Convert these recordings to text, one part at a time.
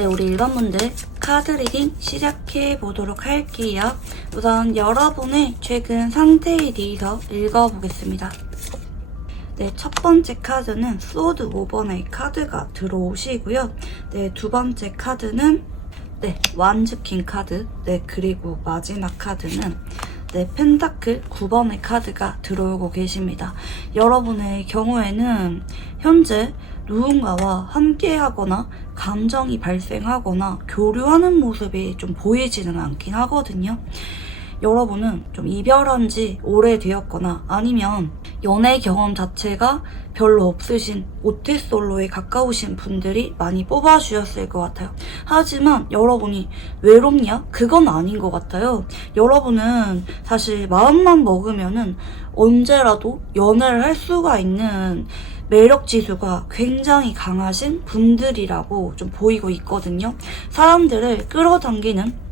네, 우리 1번분들 카드 리딩 시작해보도록 할게요. 우선 여러분의 최근 상태에 대해서 읽어보겠습니다. 네, 첫 번째 카드는 소드 5번의 카드가 들어오시고요. 네, 두 번째 카드는 완즈킹 카드. 네, 그리고 마지막 카드는 펜타클 9번의 카드가 들어오고 계십니다. 여러분의 경우에는 현재 누군가와 함께하거나 감정이 발생하거나 교류하는 모습이 좀 보이지는 않긴 하거든요. 여러분은 좀 이별한 지 오래되었거나 아니면 연애 경험 자체가 별로 없으신 모태솔로에 가까우신 분들이 많이 뽑아주셨을 것 같아요. 하지만 여러분이 외롭냐? 그건 아닌 것 같아요. 여러분은 사실 마음만 먹으면은 언제라도 연애를 할 수가 있는 매력 지수가 굉장히 강하신 분들이라고 좀 보이고 있거든요. 사람들을 끌어당기는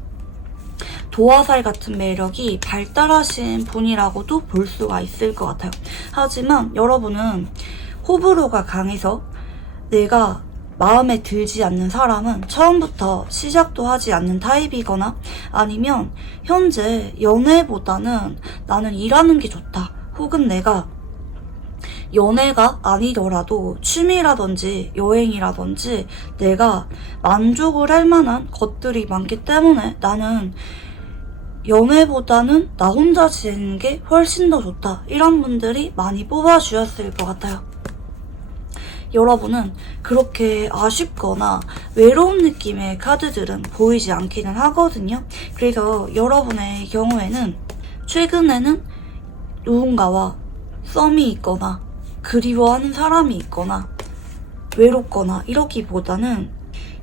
도화살 같은 매력이 발달하신 분이라고도 볼 수가 있을 것 같아요. 하지만 여러분은 호불호가 강해서 내가 마음에 들지 않는 사람은 처음부터 시작도 하지 않는 타입이거나 아니면 현재 연애보다는 나는 일하는 게 좋다. 혹은 내가 연애가 아니더라도 취미라든지 여행이라든지 내가 만족을 할 만한 것들이 많기 때문에 나는 연애보다는 나 혼자 지내는 게 훨씬 더 좋다. 이런 분들이 많이 뽑아주셨을 것 같아요. 여러분은 그렇게 아쉽거나 외로운 느낌의 카드들은 보이지 않기는 하거든요. 그래서 여러분의 경우에는 최근에는 누군가와 썸이 있거나 그리워하는 사람이 있거나 외롭거나 이러기보다는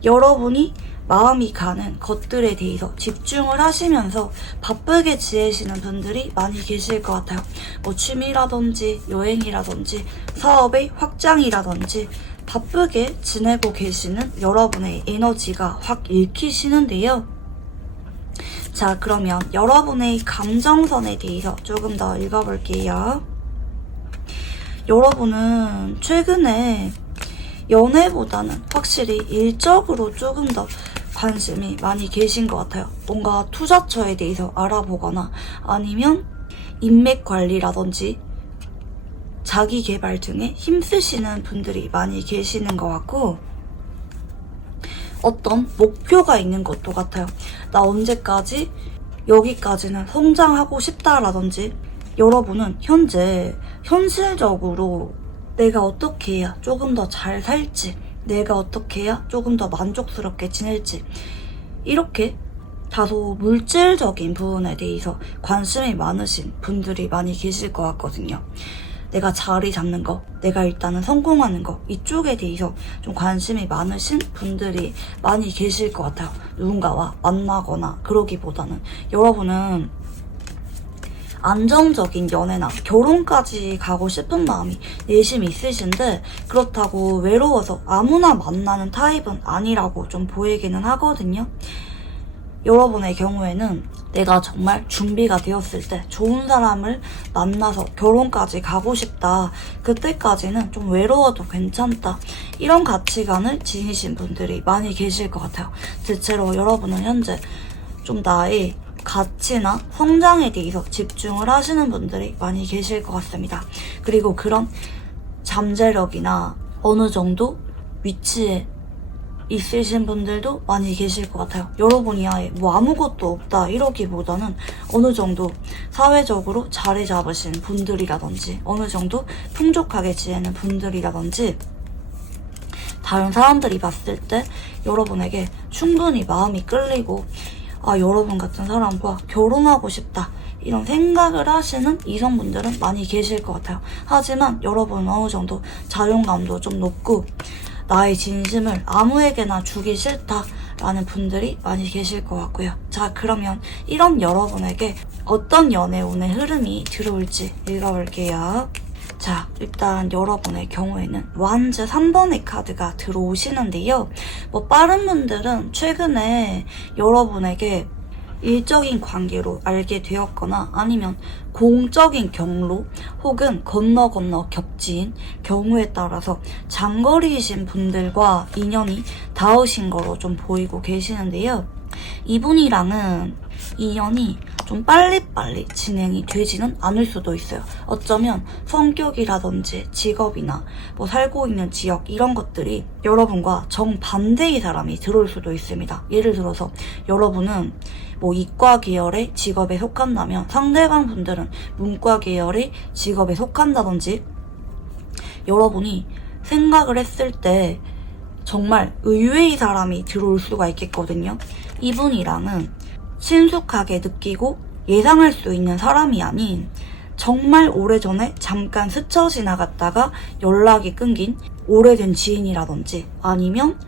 여러분이 마음이 가는 것들에 대해서 집중을 하시면서 바쁘게 지내시는 분들이 많이 계실 것 같아요. 뭐 취미라든지 여행이라든지 사업의 확장이라든지 바쁘게 지내고 계시는 여러분의 에너지가 확 읽히시는데요. 자, 그러면 여러분의 감정선에 대해서 조금 더 읽어볼게요. 여러분은 최근에 연애보다는 확실히 일적으로 조금 더 관심이 많이 계신 것 같아요. 뭔가 투자처에 대해서 알아보거나 아니면 인맥 관리라든지 자기 개발 등에 힘쓰시는 분들이 많이 계시는 것 같고 어떤 목표가 있는 것도 같아요. 나 언제까지 여기까지는 성장하고 싶다라든지 여러분은 현재 현실적으로 내가 어떻게 해야 조금 더 잘 살지 내가 어떻게 해야 조금 더 만족스럽게 지낼지 이렇게 다소 물질적인 부분에 대해서 관심이 많으신 분들이 많이 계실 것 같거든요. 내가 자리 잡는 거, 내가 일단은 성공하는 거 이쪽에 대해서 좀 관심이 많으신 분들이 많이 계실 것 같아요. 누군가와 만나거나 그러기보다는 여러분은 안정적인 연애나 결혼까지 가고 싶은 마음이 내심 있으신데 그렇다고 외로워서 아무나 만나는 타입은 아니라고 좀 보이기는 하거든요. 여러분의 경우에는 내가 정말 준비가 되었을 때 좋은 사람을 만나서 결혼까지 가고 싶다. 그때까지는 좀 외로워도 괜찮다. 이런 가치관을 지니신 분들이 많이 계실 것 같아요. 대체로 여러분은 현재 좀 나의 가치나 성장에 대해서 집중을 하시는 분들이 많이 계실 것 같습니다. 그리고 그런 잠재력이나 어느 정도 위치에 있으신 분들도 많이 계실 것 같아요. 여러분이 아예 뭐 아무것도 없다 이러기보다는 어느 정도 사회적으로 자리 잡으신 분들이라든지 어느 정도 풍족하게 지내는 분들이라든지 다른 사람들이 봤을 때 여러분에게 충분히 마음이 끌리고 여러분 같은 사람과 결혼하고 싶다 이런 생각을 하시는 이성분들은 많이 계실 것 같아요. 하지만 여러분은 어느 정도 자존감도 좀 높고 나의 진심을 아무에게나 주기 싫다라는 분들이 많이 계실 것 같고요. 자, 그러면 이런 여러분에게 어떤 연애운의 흐름이 들어올지 읽어볼게요. 자, 일단 여러분의 경우에는 완즈 3번의 카드가 들어오시는데요. 뭐 빠른 분들은 최근에 여러분에게 일적인 관계로 알게 되었거나 아니면 공적인 경로 혹은 건너 겹지인 경우에 따라서 장거리이신 분들과 인연이 닿으신 거로 좀 보이고 계시는데요. 이분이랑은 인연이 좀 빨리빨리 진행이 되지는 않을 수도 있어요. 어쩌면 성격이라든지 직업이나 뭐 살고 있는 지역 이런 것들이 여러분과 정반대의 사람이 들어올 수도 있습니다. 예를 들어서 여러분은 뭐 이과 계열의 직업에 속한다면 상대방 분들은 문과 계열의 직업에 속한다든지 여러분이 생각을 했을 때 정말 의외의 사람이 들어올 수가 있겠거든요. 이분이랑은 친숙하게 느끼고 예상할 수 있는 사람이 아닌 정말 오래전에 잠깐 스쳐 지나갔다가 연락이 끊긴 오래된 지인이라든지 아니면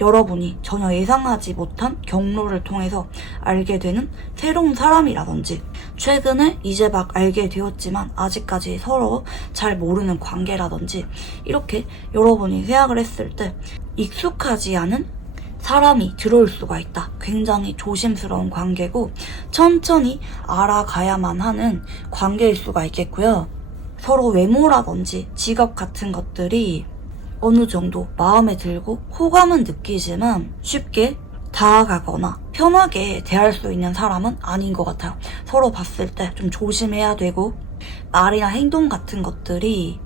여러분이 전혀 예상하지 못한 경로를 통해서 알게 되는 새로운 사람이라든지 최근에 이제 막 알게 되었지만 아직까지 서로 잘 모르는 관계라든지 이렇게 여러분이 생각을 했을 때 익숙하지 않은 사람이 들어올 수가 있다. 굉장히 조심스러운 관계고 천천히 알아가야만 하는 관계일 수가 있겠고요. 서로 외모라든지 직업 같은 것들이 어느 정도 마음에 들고 호감은 느끼지만 쉽게 다가가거나 편하게 대할 수 있는 사람은 아닌 것 같아요. 서로 봤을 때 좀 조심해야 되고 말이나 행동 같은 것들이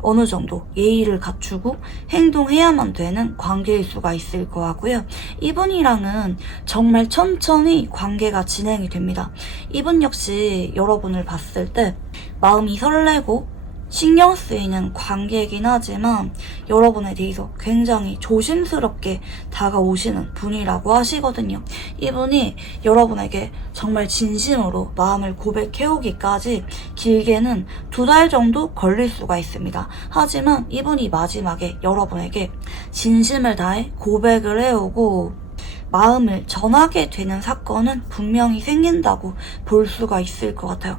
어느 정도 예의를 갖추고 행동해야만 되는 관계일 수가 있을 거 같고요. 이분이랑은 정말 천천히 관계가 진행이 됩니다. 이분 역시 여러분을 봤을 때 마음이 설레고 신경 쓰이는 관계이긴 하지만 여러분에 대해서 굉장히 조심스럽게 다가오시는 분이라고 하시거든요. 이분이 여러분에게 정말 진심으로 마음을 고백해오기까지 길게는 2달 정도 걸릴 수가 있습니다. 하지만 이분이 마지막에 여러분에게 진심을 다해 고백을 해오고 마음을 전하게 되는 사건은 분명히 생긴다고 볼 수가 있을 것 같아요.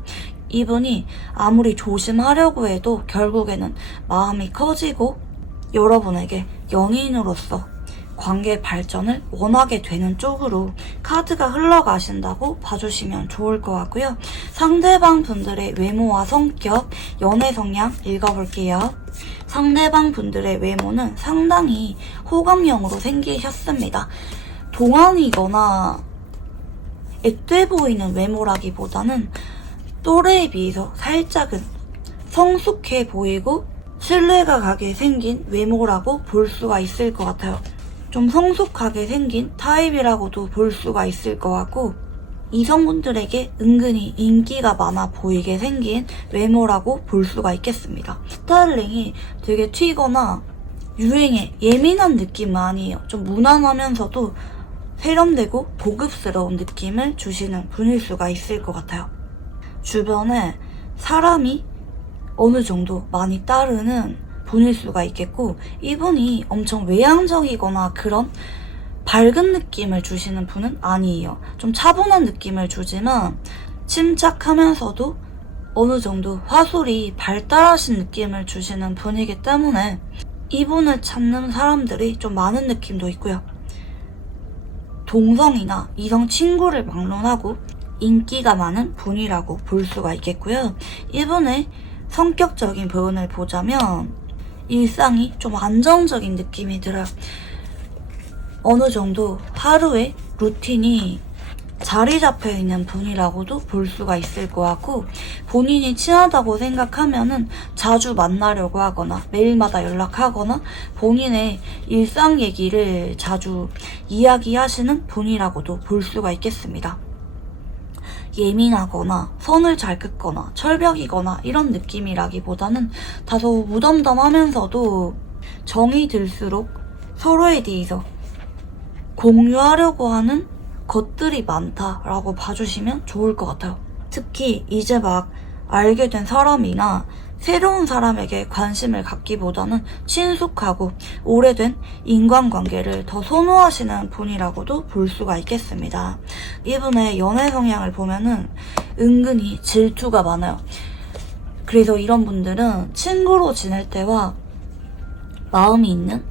이분이 아무리 조심하려고 해도 결국에는 마음이 커지고 여러분에게 연인으로서 관계 발전을 원하게 되는 쪽으로 카드가 흘러가신다고 봐주시면 좋을 것 같고요. 상대방 분들의 외모와 성격, 연애 성향 읽어볼게요. 상대방 분들의 외모는 상당히 호감형으로 생기셨습니다. 동안이거나 앳돼 보이는 외모라기보다는 또래에 비해서 살짝은 성숙해 보이고 신뢰가 가게 생긴 외모라고 볼 수가 있을 것 같아요. 좀 성숙하게 생긴 타입이라고도 볼 수가 있을 것 같고 이성분들에게 은근히 인기가 많아 보이게 생긴 외모라고 볼 수가 있겠습니다. 스타일링이 되게 튀거나 유행에 예민한 느낌은 아니에요. 좀 무난하면서도 세련되고 고급스러운 느낌을 주시는 분일 수가 있을 것 같아요. 주변에 사람이 어느 정도 많이 따르는 분일 수가 있겠고 이분이 엄청 외향적이거나 그런 밝은 느낌을 주시는 분은 아니에요. 좀 차분한 느낌을 주지만 침착하면서도 어느 정도 화술이 발달하신 느낌을 주시는 분이기 때문에 이분을 찾는 사람들이 좀 많은 느낌도 있고요. 동성이나 이성 친구를 막론하고 인기가 많은 분이라고 볼 수가 있겠고요. 이분의 성격적인 부분을 보자면 일상이 좀 안정적인 느낌이 들어요. 어느 정도 하루의 루틴이 자리 잡혀 있는 분이라고도 볼 수가 있을 것 같고 본인이 친하다고 생각하면은 자주 만나려고 하거나 매일마다 연락하거나 본인의 일상 얘기를 자주 이야기하시는 분이라고도 볼 수가 있겠습니다. 예민하거나 선을 잘 긋거나 철벽이거나 이런 느낌이라기보다는 다소 무덤덤하면서도 정이 들수록 서로에 대해서 공유하려고 하는 것들이 많다라고 봐주시면 좋을 것 같아요. 특히 이제 막 알게 된 사람이나 새로운 사람에게 관심을 갖기보다는 친숙하고 오래된 인간관계를 더 선호하시는 분이라고도 볼 수가 있겠습니다. 이분의 연애 성향을 보면은 은근히 질투가 많아요. 그래서 이런 분들은 친구로 지낼 때와 마음이 있는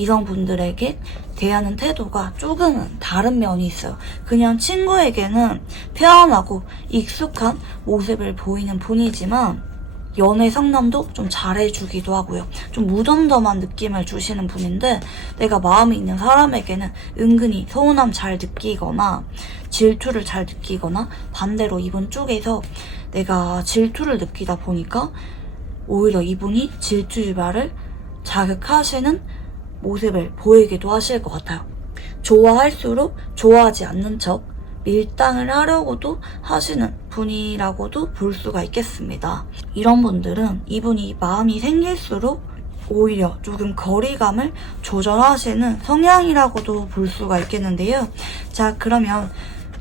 이성분들에게 대하는 태도가 조금은 다른 면이 있어요. 그냥 친구에게는 편안하고 익숙한 모습을 보이는 분이지만 연애 상담도 좀 잘해주기도 하고요. 좀 무덤덤한 느낌을 주시는 분인데 내가 마음이 있는 사람에게는 은근히 서운함 잘 느끼거나 질투를 잘 느끼거나 반대로 이분 쪽에서 내가 질투를 느끼다 보니까 오히려 이분이 질투 유발을 자극하시는 모습을 보이기도 하실 것 같아요. 좋아할수록 좋아하지 않는 척 밀당을 하려고도 하시는 분이라고도 볼 수가 있겠습니다. 이런 분들은 이분이 마음이 생길수록 오히려 조금 거리감을 조절하시는 성향이라고도 볼 수가 있겠는데요. 자, 그러면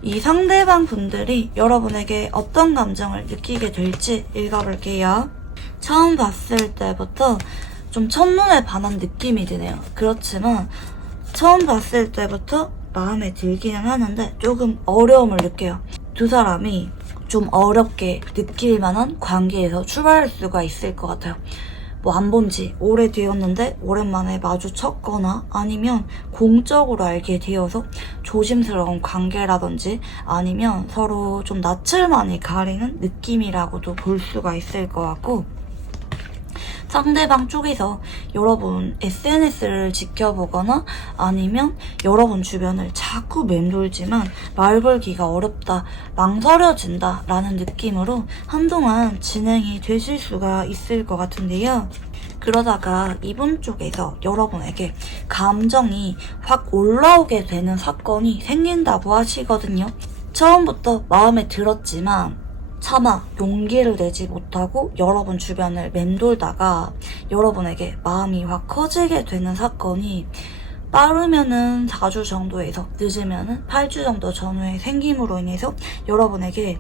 이 상대방 분들이 여러분에게 어떤 감정을 느끼게 될지 읽어볼게요. 처음 봤을 때부터 좀 첫눈에 반한 느낌이 드네요. 그렇지만 처음 봤을 때부터 마음에 들기는 하는데 조금 어려움을 느껴요. 두 사람이 좀 어렵게 느낄 만한 관계에서 출발할 수가 있을 것 같아요. 뭐 안 본 지 오래되었는데 오랜만에 마주쳤거나 아니면 공적으로 알게 되어서 조심스러운 관계라든지 아니면 서로 좀 낯을 많이 가리는 느낌이라고도 볼 수가 있을 것 같고, 상대방 쪽에서 여러분 SNS를 지켜보거나 아니면 여러분 주변을 자꾸 맴돌지만 말 걸기가 어렵다, 망설여진다 라는 느낌으로 한동안 진행이 되실 수가 있을 것 같은데요. 그러다가 이분 쪽에서 여러분에게 감정이 확 올라오게 되는 사건이 생긴다고 하시거든요. 처음부터 마음에 들었지만 차마 용기를 내지 못하고 여러분 주변을 맴돌다가 여러분에게 마음이 확 커지게 되는 사건이 빠르면은 4주 정도에서 늦으면은 8주 정도 전후에 생김으로 인해서 여러분에게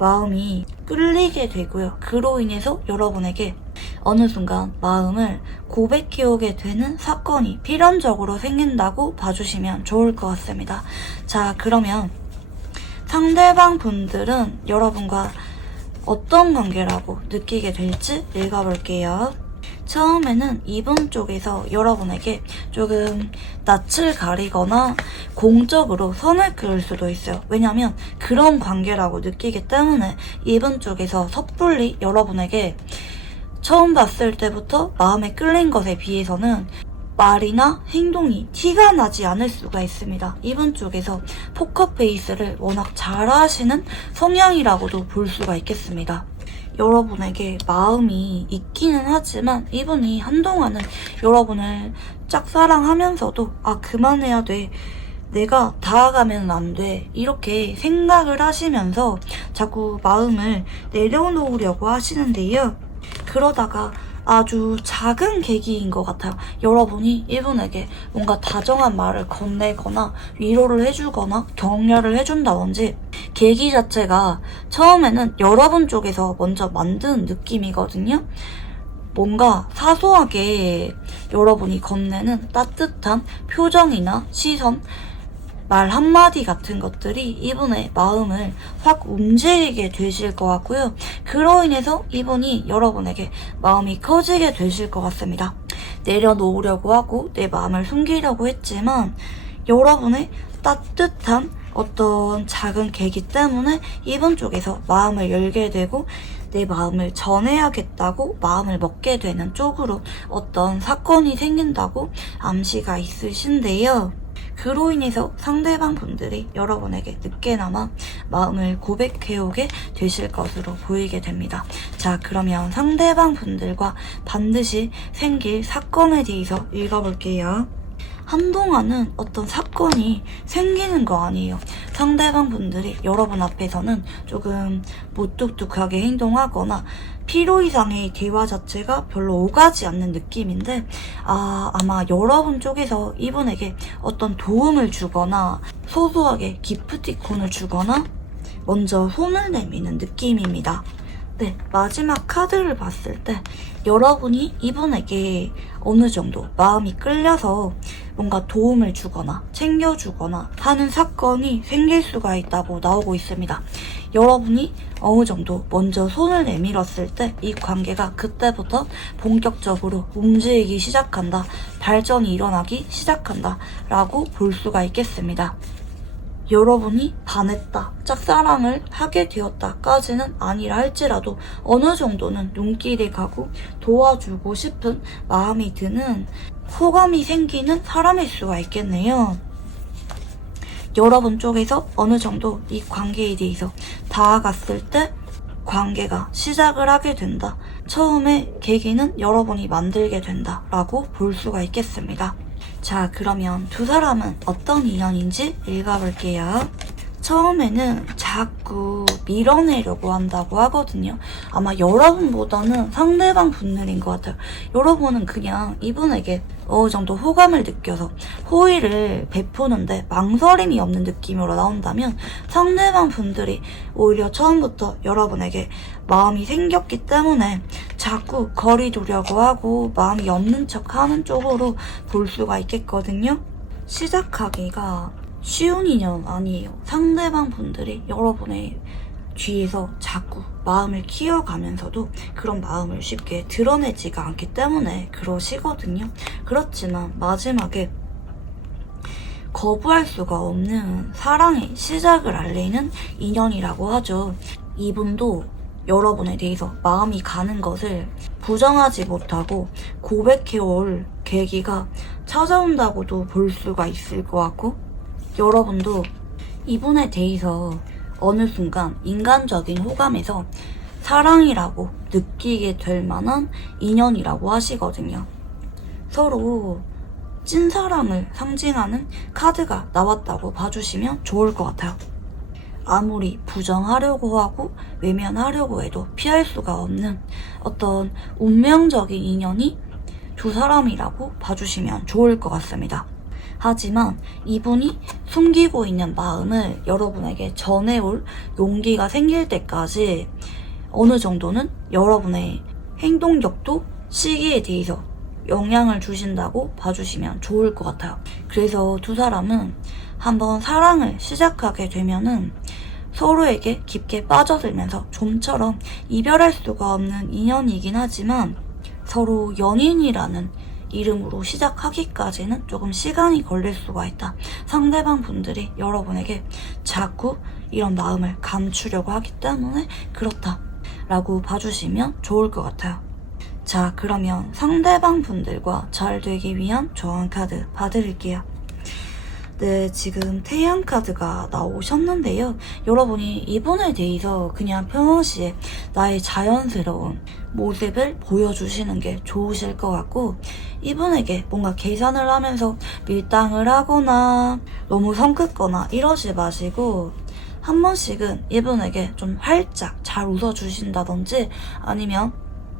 마음이 끌리게 되고요. 그로 인해서 여러분에게 어느 순간 마음을 고백해오게 되는 사건이 필연적으로 생긴다고 봐주시면 좋을 것 같습니다. 자, 그러면 상대방 분들은 여러분과 어떤 관계라고 느끼게 될지 읽어볼게요. 처음에는 이분 쪽에서 여러분에게 조금 낯을 가리거나 공적으로 선을 그을 수도 있어요. 왜냐면 그런 관계라고 느끼기 때문에 이분 쪽에서 섣불리 여러분에게 처음 봤을 때부터 마음에 끌린 것에 비해서는 말이나 행동이 티가 나지 않을 수가 있습니다. 이분 쪽에서 포커페이스를 워낙 잘하시는 성향이라고도 볼 수가 있겠습니다. 여러분에게 마음이 있기는 하지만 이분이 한동안은 여러분을 짝사랑하면서도 그만해야 돼, 내가 다가가면 안 돼, 이렇게 생각을 하시면서 자꾸 마음을 내려놓으려고 하시는데요. 그러다가 아주 작은 계기인 것 같아요. 여러분이 이분에게 뭔가 다정한 말을 건네거나 위로를 해주거나 격려를 해준다든지 계기 자체가 처음에는 여러분 쪽에서 먼저 만든 느낌이거든요. 뭔가 사소하게 여러분이 건네는 따뜻한 표정이나 시선, 말 한마디 같은 것들이 이분의 마음을 확 움직이게 되실 것 같고요. 그로 인해서 이분이 여러분에게 마음이 커지게 되실 것 같습니다. 내려놓으려고 하고 내 마음을 숨기려고 했지만 여러분의 따뜻한 어떤 작은 계기 때문에 이분 쪽에서 마음을 열게 되고 내 마음을 전해야겠다고 마음을 먹게 되는 쪽으로 어떤 사건이 생긴다고 암시가 있으신데요. 그로 인해서 상대방 분들이 여러분에게 늦게나마 마음을 고백해오게 되실 것으로 보이게 됩니다. 자, 그러면 상대방 분들과 반드시 생길 사건에 대해서 읽어볼게요. 한동안은 어떤 사건이 생기는 거 아니에요. 상대방 분들이 여러분 앞에서는 조금 무뚝뚝하게 행동하거나 필요 이상의 대화 자체가 별로 오가지 않는 느낌인데 아마 여러분 쪽에서 이분에게 어떤 도움을 주거나 소소하게 기프티콘을 주거나 먼저 손을 내미는 느낌입니다. 네, 마지막 카드를 봤을 때 여러분이 이분에게 어느 정도 마음이 끌려서 뭔가 도움을 주거나 챙겨주거나 하는 사건이 생길 수가 있다고 나오고 있습니다. 여러분이 어느 정도 먼저 손을 내밀었을 때 이 관계가 그때부터 본격적으로 움직이기 시작한다, 발전이 일어나기 시작한다 라고 볼 수가 있겠습니다. 여러분이 반했다, 짝사랑을 하게 되었다까지는 아니라 할지라도 어느 정도는 눈길이 가고 도와주고 싶은 마음이 드는 호감이 생기는 사람일 수가 있겠네요. 여러분 쪽에서 어느 정도 이 관계에 대해서 다가갔을 때 관계가 시작을 하게 된다. 처음에 계기는 여러분이 만들게 된다 라고 볼 수가 있겠습니다. 자, 그러면 두 사람은 어떤 인연인지 읽어볼게요. 처음에는 자꾸 밀어내려고 한다고 하거든요. 아마 여러분보다는 상대방 분들인 것 같아요. 여러분은 그냥 이분에게 어느 정도 호감을 느껴서 호의를 베푸는데 망설임이 없는 느낌으로 나온다면, 상대방 분들이 오히려 처음부터 여러분에게 마음이 생겼기 때문에 자꾸 거리 두려고 하고 마음이 없는 척 하는 쪽으로 볼 수가 있겠거든요. 시작하기가 쉬운 인연 아니에요. 상대방 분들이 여러분의 뒤에서 자꾸 마음을 키워가면서도 그런 마음을 쉽게 드러내지가 않기 때문에 그러시거든요. 그렇지만 마지막에 거부할 수가 없는 사랑의 시작을 알리는 인연이라고 하죠. 이분도 여러분에 대해서 마음이 가는 것을 부정하지 못하고 고백해올 계기가 찾아온다고도 볼 수가 있을 것 같고, 여러분도 이분에 대해서 어느 순간 인간적인 호감에서 사랑이라고 느끼게 될 만한 인연이라고 하시거든요. 서로 찐사랑을 상징하는 카드가 나왔다고 봐주시면 좋을 것 같아요. 아무리 부정하려고 하고 외면하려고 해도 피할 수가 없는 어떤 운명적인 인연이 두 사람이라고 봐주시면 좋을 것 같습니다. 하지만 이분이 숨기고 있는 마음을 여러분에게 전해올 용기가 생길 때까지 어느 정도는 여러분의 행동력도 시기에 대해서 영향을 주신다고 봐주시면 좋을 것 같아요. 그래서 두 사람은 한번 사랑을 시작하게 되면은 서로에게 깊게 빠져들면서 좀처럼 이별할 수가 없는 인연이긴 하지만, 서로 연인이라는 이름으로 시작하기까지는 조금 시간이 걸릴 수가 있다. 상대방 분들이 여러분에게 자꾸 이런 마음을 감추려고 하기 때문에 그렇다 라고 봐주시면 좋을 것 같아요. 자, 그러면 상대방 분들과 잘 되기 위한 조언 카드 봐드릴게요. 네, 지금 태양 카드가 나오셨는데요. 여러분이 이분에 대해서 그냥 평상시에 나의 자연스러운 모습을 보여주시는 게 좋으실 것 같고, 이분에게 뭔가 계산을 하면서 밀당을 하거나 너무 성급거나 이러지 마시고 한 번씩은 이분에게 좀 활짝 잘 웃어주신다든지, 아니면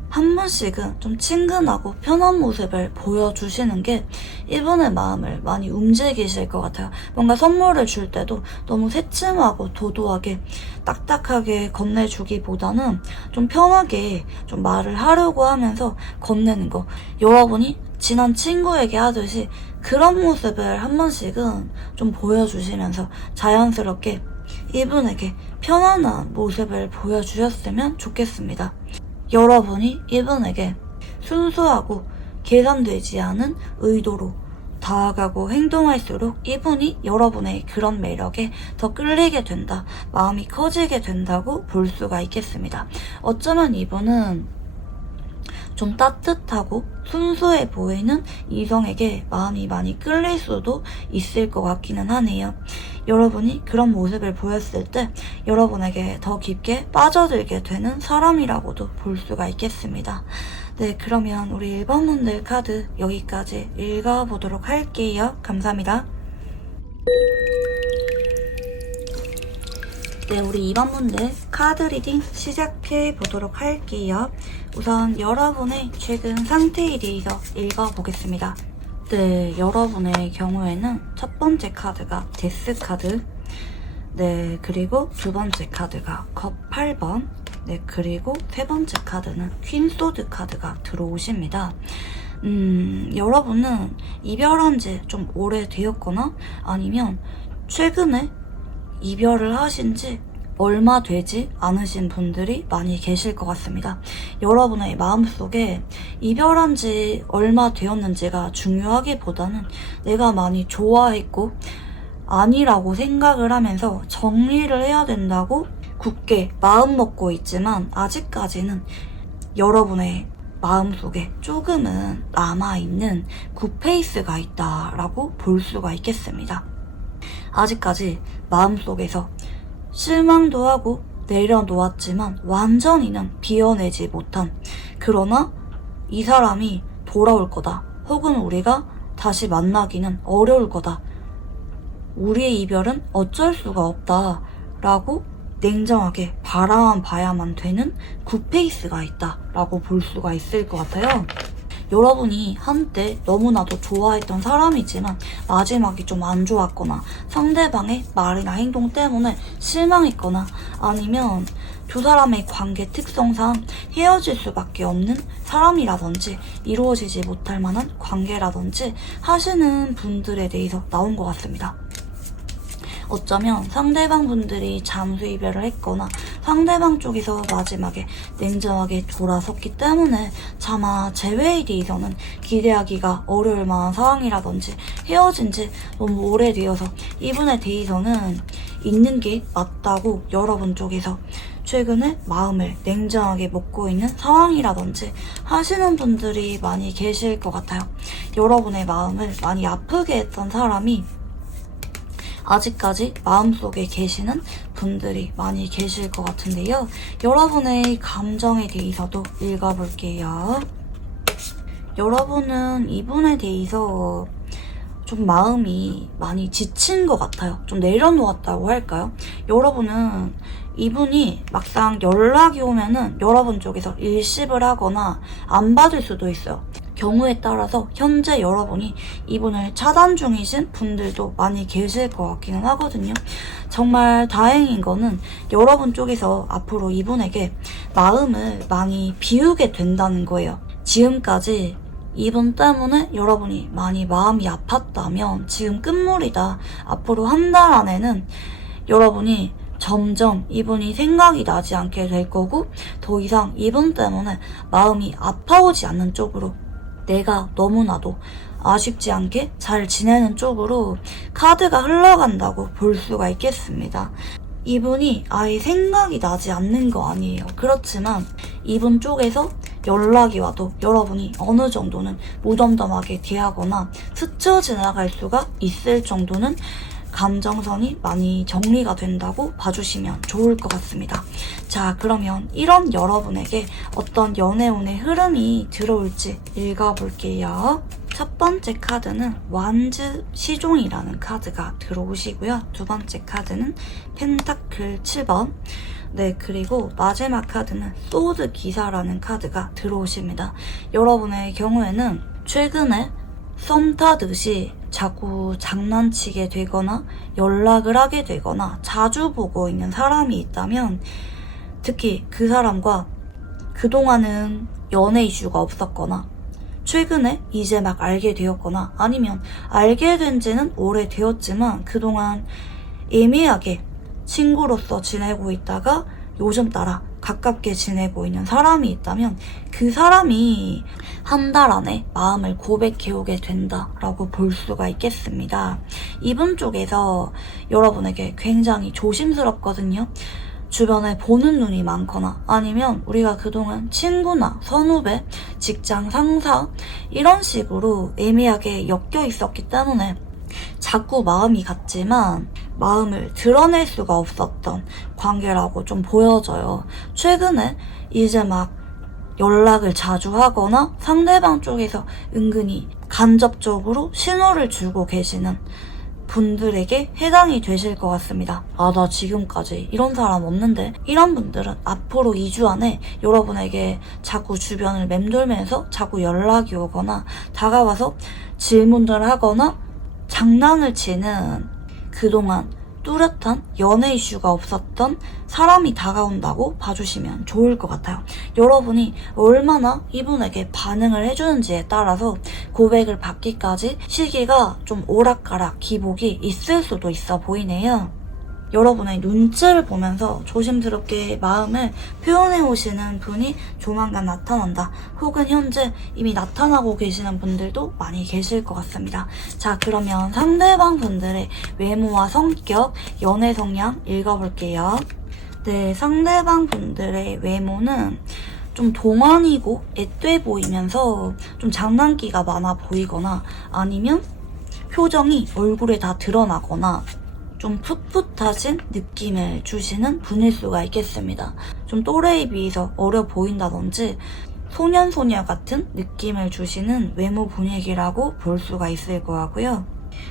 한 번씩은 좀 친근하고 편한 모습을 보여주시는 게 이분의 마음을 많이 움직이실 것 같아요. 뭔가 선물을 줄 때도 너무 새침하고 도도하게 딱딱하게 건네주기보다는 좀 편하게 좀 말을 하려고 하면서 건네는 거, 여러분이 친한 친구에게 하듯이 그런 모습을 한 번씩은 좀 보여주시면서 자연스럽게 이분에게 편안한 모습을 보여주셨으면 좋겠습니다. 여러분이 이분에게 순수하고 계산되지 않은 의도로 다가가고 행동할수록 이분이 여러분의 그런 매력에 더 끌리게 된다, 마음이 커지게 된다고 볼 수가 있겠습니다. 어쩌면 이분은 좀 따뜻하고 순수해 보이는 이성에게 마음이 많이 끌릴 수도 있을 것 같기는 하네요. 여러분이 그런 모습을 보였을 때 여러분에게 더 깊게 빠져들게 되는 사람이라고도 볼 수가 있겠습니다. 네, 그러면 우리 1번분들 카드 여기까지 읽어보도록 할게요. 감사합니다. 네, 우리 2번분들 카드 리딩 시작해 보도록 할게요. 우선 여러분의 최근 상태에 대해서 읽어보겠습니다. 네, 여러분의 경우에는 첫 번째 카드가 데스 카드, 네, 그리고 두 번째 카드가 컵 8번, 네, 그리고 세 번째 카드는 퀸소드 카드가 들어오십니다. 여러분은 이별한 지 좀 오래되었거나 아니면 최근에 이별을 하신 지 얼마 되지 않으신 분들이 많이 계실 것 같습니다. 여러분의 마음속에 이별한 지 얼마 되었는지가 중요하기보다는 내가 많이 좋아했고 아니라고 생각을 하면서 정리를 해야 된다고 굳게 마음 먹고 있지만 아직까지는 여러분의 마음속에 조금은 남아있는 굿페이스가 있다라고 볼 수가 있겠습니다. 아직까지 마음속에서 실망도 하고 내려놓았지만 완전히는 비워내지 못한, 그러나 이 사람이 돌아올 거다, 혹은 우리가 다시 만나기는 어려울 거다, 우리의 이별은 어쩔 수가 없다 라고 냉정하게 바라만 봐야만 되는 굿페이스가 있다 라고 볼 수가 있을 것 같아요. 여러분이 한때 너무나도 좋아했던 사람이지만 마지막이 좀 안 좋았거나 상대방의 말이나 행동 때문에 실망했거나 아니면 두 사람의 관계 특성상 헤어질 수밖에 없는 사람이라든지 이루어지지 못할 만한 관계라든지 하시는 분들에 대해서 나온 것 같습니다. 어쩌면 상대방 분들이 잠수 이별을 했거나 상대방 쪽에서 마지막에 냉정하게 돌아섰기 때문에 차마 재회에 대해서는 기대하기가 어려울 만한 상황이라든지 헤어진 지 너무 오래되어서 이분에 대해서는 있는 게 맞다고 여러분 쪽에서 최근에 마음을 냉정하게 먹고 있는 상황이라든지 하시는 분들이 많이 계실 것 같아요. 여러분의 마음을 많이 아프게 했던 사람이 아직까지 마음속에 계시는 분들이 많이 계실 것 같은데요. 여러분의 감정에 대해서도 읽어볼게요. 여러분은 이분에 대해서 좀 마음이 많이 지친 것 같아요. 좀 내려놓았다고 할까요? 여러분은 이분이 막상 연락이 오면은 여러분 쪽에서 일십을 하거나 안 받을 수도 있어요. 경우에 따라서 현재 여러분이 이분을 차단 중이신 분들도 많이 계실 것 같기는 하거든요. 정말 다행인 거는 여러분 쪽에서 앞으로 이분에게 마음을 많이 비우게 된다는 거예요. 지금까지 이분 때문에 여러분이 많이 마음이 아팠다면 지금 끝물이다. 앞으로 한 달 안에는 여러분이 점점 이분이 생각이 나지 않게 될 거고 더 이상 이분 때문에 마음이 아파오지 않는 쪽으로, 내가 너무나도 아쉽지 않게 잘 지내는 쪽으로 카드가 흘러간다고 볼 수가 있겠습니다. 이분이 아예 생각이 나지 않는 거 아니에요. 그렇지만 이분 쪽에서 연락이 와도 여러분이 어느 정도는 무덤덤하게 대하거나 스쳐 지나갈 수가 있을 정도는 감정선이 많이 정리가 된다고 봐주시면 좋을 것 같습니다. 자, 그러면 이런 여러분에게 어떤 연애운의 흐름이 들어올지 읽어볼게요. 첫 번째 카드는 완즈 시종이라는 카드가 들어오시고요. 두 번째 카드는 펜타클 7번. 네, 그리고 마지막 카드는 소드 기사라는 카드가 들어오십니다. 여러분의 경우에는 최근에 썸 타듯이 자꾸 장난치게 되거나 연락을 하게 되거나 자주 보고 있는 사람이 있다면, 특히 그 사람과 그동안은 연애 이슈가 없었거나 최근에 이제 막 알게 되었거나 아니면 알게 된 지는 오래되었지만 그동안 애매하게 친구로서 지내고 있다가 요즘 따라 가깝게 지내고 있는 사람이 있다면 그 사람이 한 달 안에 마음을 고백해오게 된다라고 볼 수가 있겠습니다. 이분 쪽에서 여러분에게 굉장히 조심스럽거든요. 주변에 보는 눈이 많거나 아니면 우리가 그동안 친구나 선후배, 직장 상사 이런 식으로 애매하게 엮여 있었기 때문에 자꾸 마음이 갔지만 마음을 드러낼 수가 없었던 관계라고 좀 보여져요. 최근에 이제 막 연락을 자주 하거나 상대방 쪽에서 은근히 간접적으로 신호를 주고 계시는 분들에게 해당이 되실 것 같습니다. 아, 나 지금까지 이런 사람 없는데? 이런 분들은 앞으로 2주 안에 여러분에게 자꾸 주변을 맴돌면서 자꾸 연락이 오거나 다가와서 질문을 하거나 장난을 치는, 그동안 뚜렷한 연애 이슈가 없었던 사람이 다가온다고 봐주시면 좋을 것 같아요. 여러분이 얼마나 이분에게 반응을 해주는지에 따라서 고백을 받기까지 시기가 좀 오락가락 기복이 있을 수도 있어 보이네요. 여러분의 눈치를 보면서 조심스럽게 마음을 표현해 오시는 분이 조만간 나타난다. 혹은 현재 이미 나타나고 계시는 분들도 많이 계실 것 같습니다. 자, 그러면 상대방 분들의 외모와 성격, 연애 성향 읽어볼게요. 네, 상대방 분들의 외모는 좀 동안이고 앳돼 보이면서 좀 장난기가 많아 보이거나 아니면 표정이 얼굴에 다 드러나거나 좀 풋풋하신 느낌을 주시는 분일 수가 있겠습니다. 좀 또래에 비해서 어려 보인다든지 소년소녀 같은 느낌을 주시는 외모 분위기라고 볼 수가 있을 거고요.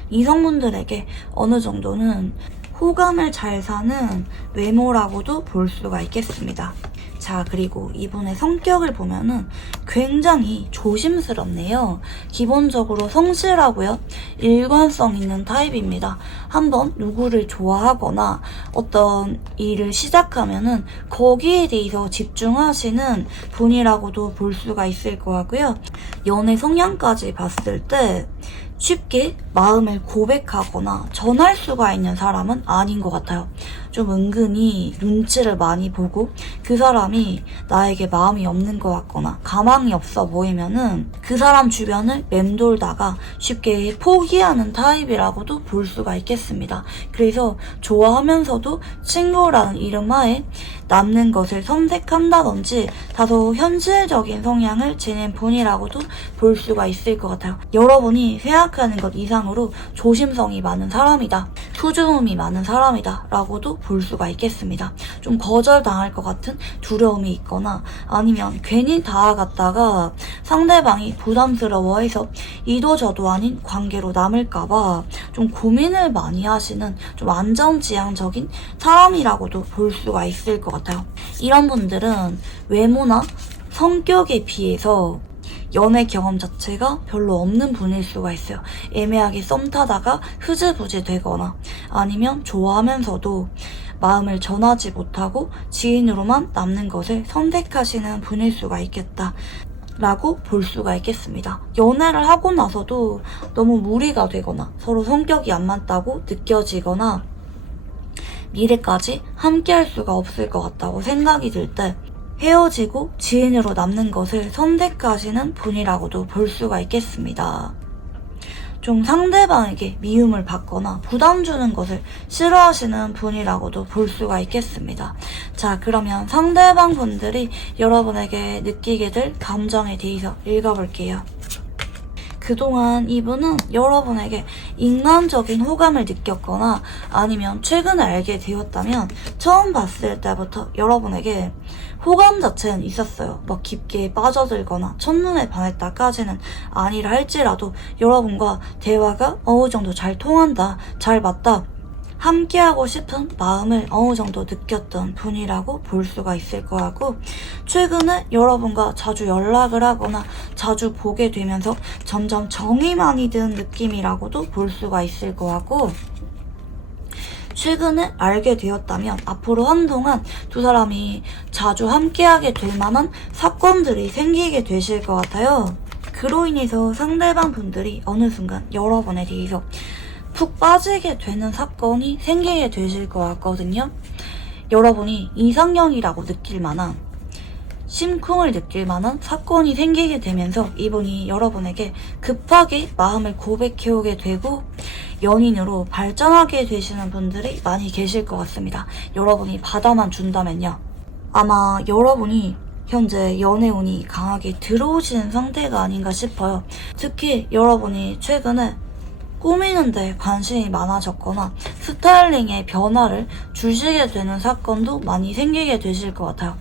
이성분들에게 어느 정도는 호감을 잘 사는 외모라고도 볼 수가 있겠습니다. 자, 그리고 이분의 성격을 보면은 굉장히 조심스럽네요. 기본적으로 성실하고요. 일관성 있는 타입입니다. 한번 누구를 좋아하거나 어떤 일을 시작하면은 거기에 대해서 집중하시는 분이라고도 볼 수가 있을 것 같고요. 연애 성향까지 봤을 때 쉽게 마음을 고백하거나 전할 수가 있는 사람은 아닌 것 같아요. 좀 은근히 눈치를 많이 보고 그 사람이 나에게 마음이 없는 것 같거나 가망이 없어 보이면은 그 사람 주변을 맴돌다가 쉽게 포기하는 타입이라고도 볼 수가 있겠습니다. 그래서 좋아하면서도 친구라는 이름 하에 남는 것을 선택한다든지 다소 현실적인 성향을 지닌 분이라고도 볼 수가 있을 것 같아요. 여러분이 생각하는 것 이상으로 조심성이 많은 사람이다, 소중함이 많은 사람이다 라고도 볼 수가 있겠습니다. 좀 거절당할 것 같은 두려움이 있거나 아니면 괜히 다가갔다가 상대방이 부담스러워해서 이도저도 아닌 관계로 남을까봐 좀 고민을 많이 하시는 좀 안전지향적인 사람이라고도 볼 수가 있을 것 같아요. 이런 분들은 외모나 성격에 비해서 연애 경험 자체가 별로 없는 분일 수가 있어요. 애매하게 썸 타다가 흐지부지 되거나 아니면 좋아하면서도 마음을 전하지 못하고 지인으로만 남는 것을 선택하시는 분일 수가 있겠다 라고 볼 수가 있겠습니다. 연애를 하고 나서도 너무 무리가 되거나 서로 성격이 안 맞다고 느껴지거나 미래까지 함께 할 수가 없을 것 같다고 생각이 들 때 헤어지고 지인으로 남는 것을 선택하시는 분이라고도 볼 수가 있겠습니다. 좀 상대방에게 미움을 받거나 부담 주는 것을 싫어하시는 분이라고도 볼 수가 있겠습니다. 자, 그러면 상대방 분들이 여러분에게 느끼게 될 감정에 대해서 읽어볼게요. 그동안 이분은 여러분에게 인간적인 호감을 느꼈거나 아니면 최근에 알게 되었다면 처음 봤을 때부터 여러분에게 호감 자체는 있었어요. 막 깊게 빠져들거나 첫눈에 반했다까지는 아니라 할지라도 여러분과 대화가 어느 정도 잘 통한다, 잘 맞다, 함께하고 싶은 마음을 어느 정도 느꼈던 분이라고 볼 수가 있을 거고, 최근에 여러분과 자주 연락을 하거나 자주 보게 되면서 점점 정이 많이 드는 느낌이라고도 볼 수가 있을 거고, 최근에 알게 되었다면 앞으로 한동안 두 사람이 자주 함께하게 될 만한 사건들이 생기게 되실 것 같아요. 그로 인해서 상대방 분들이 어느 순간 여러분에 대해서 푹 빠지게 되는 사건이 생기게 되실 것 같거든요. 여러분이 이상형이라고 느낄 만한, 심쿵을 느낄 만한 사건이 생기게 되면서 이분이 여러분에게 급하게 마음을 고백해오게 되고 연인으로 발전하게 되시는 분들이 많이 계실 것 같습니다. 여러분이 받아만 준다면요. 아마 여러분이 현재 연애운이 강하게 들어오시는 상태가 아닌가 싶어요. 특히 여러분이 최근에 꾸미는데 관심이 많아졌거나 스타일링에 변화를 주시게 되는 사건도 많이 생기게 되실 것 같아요.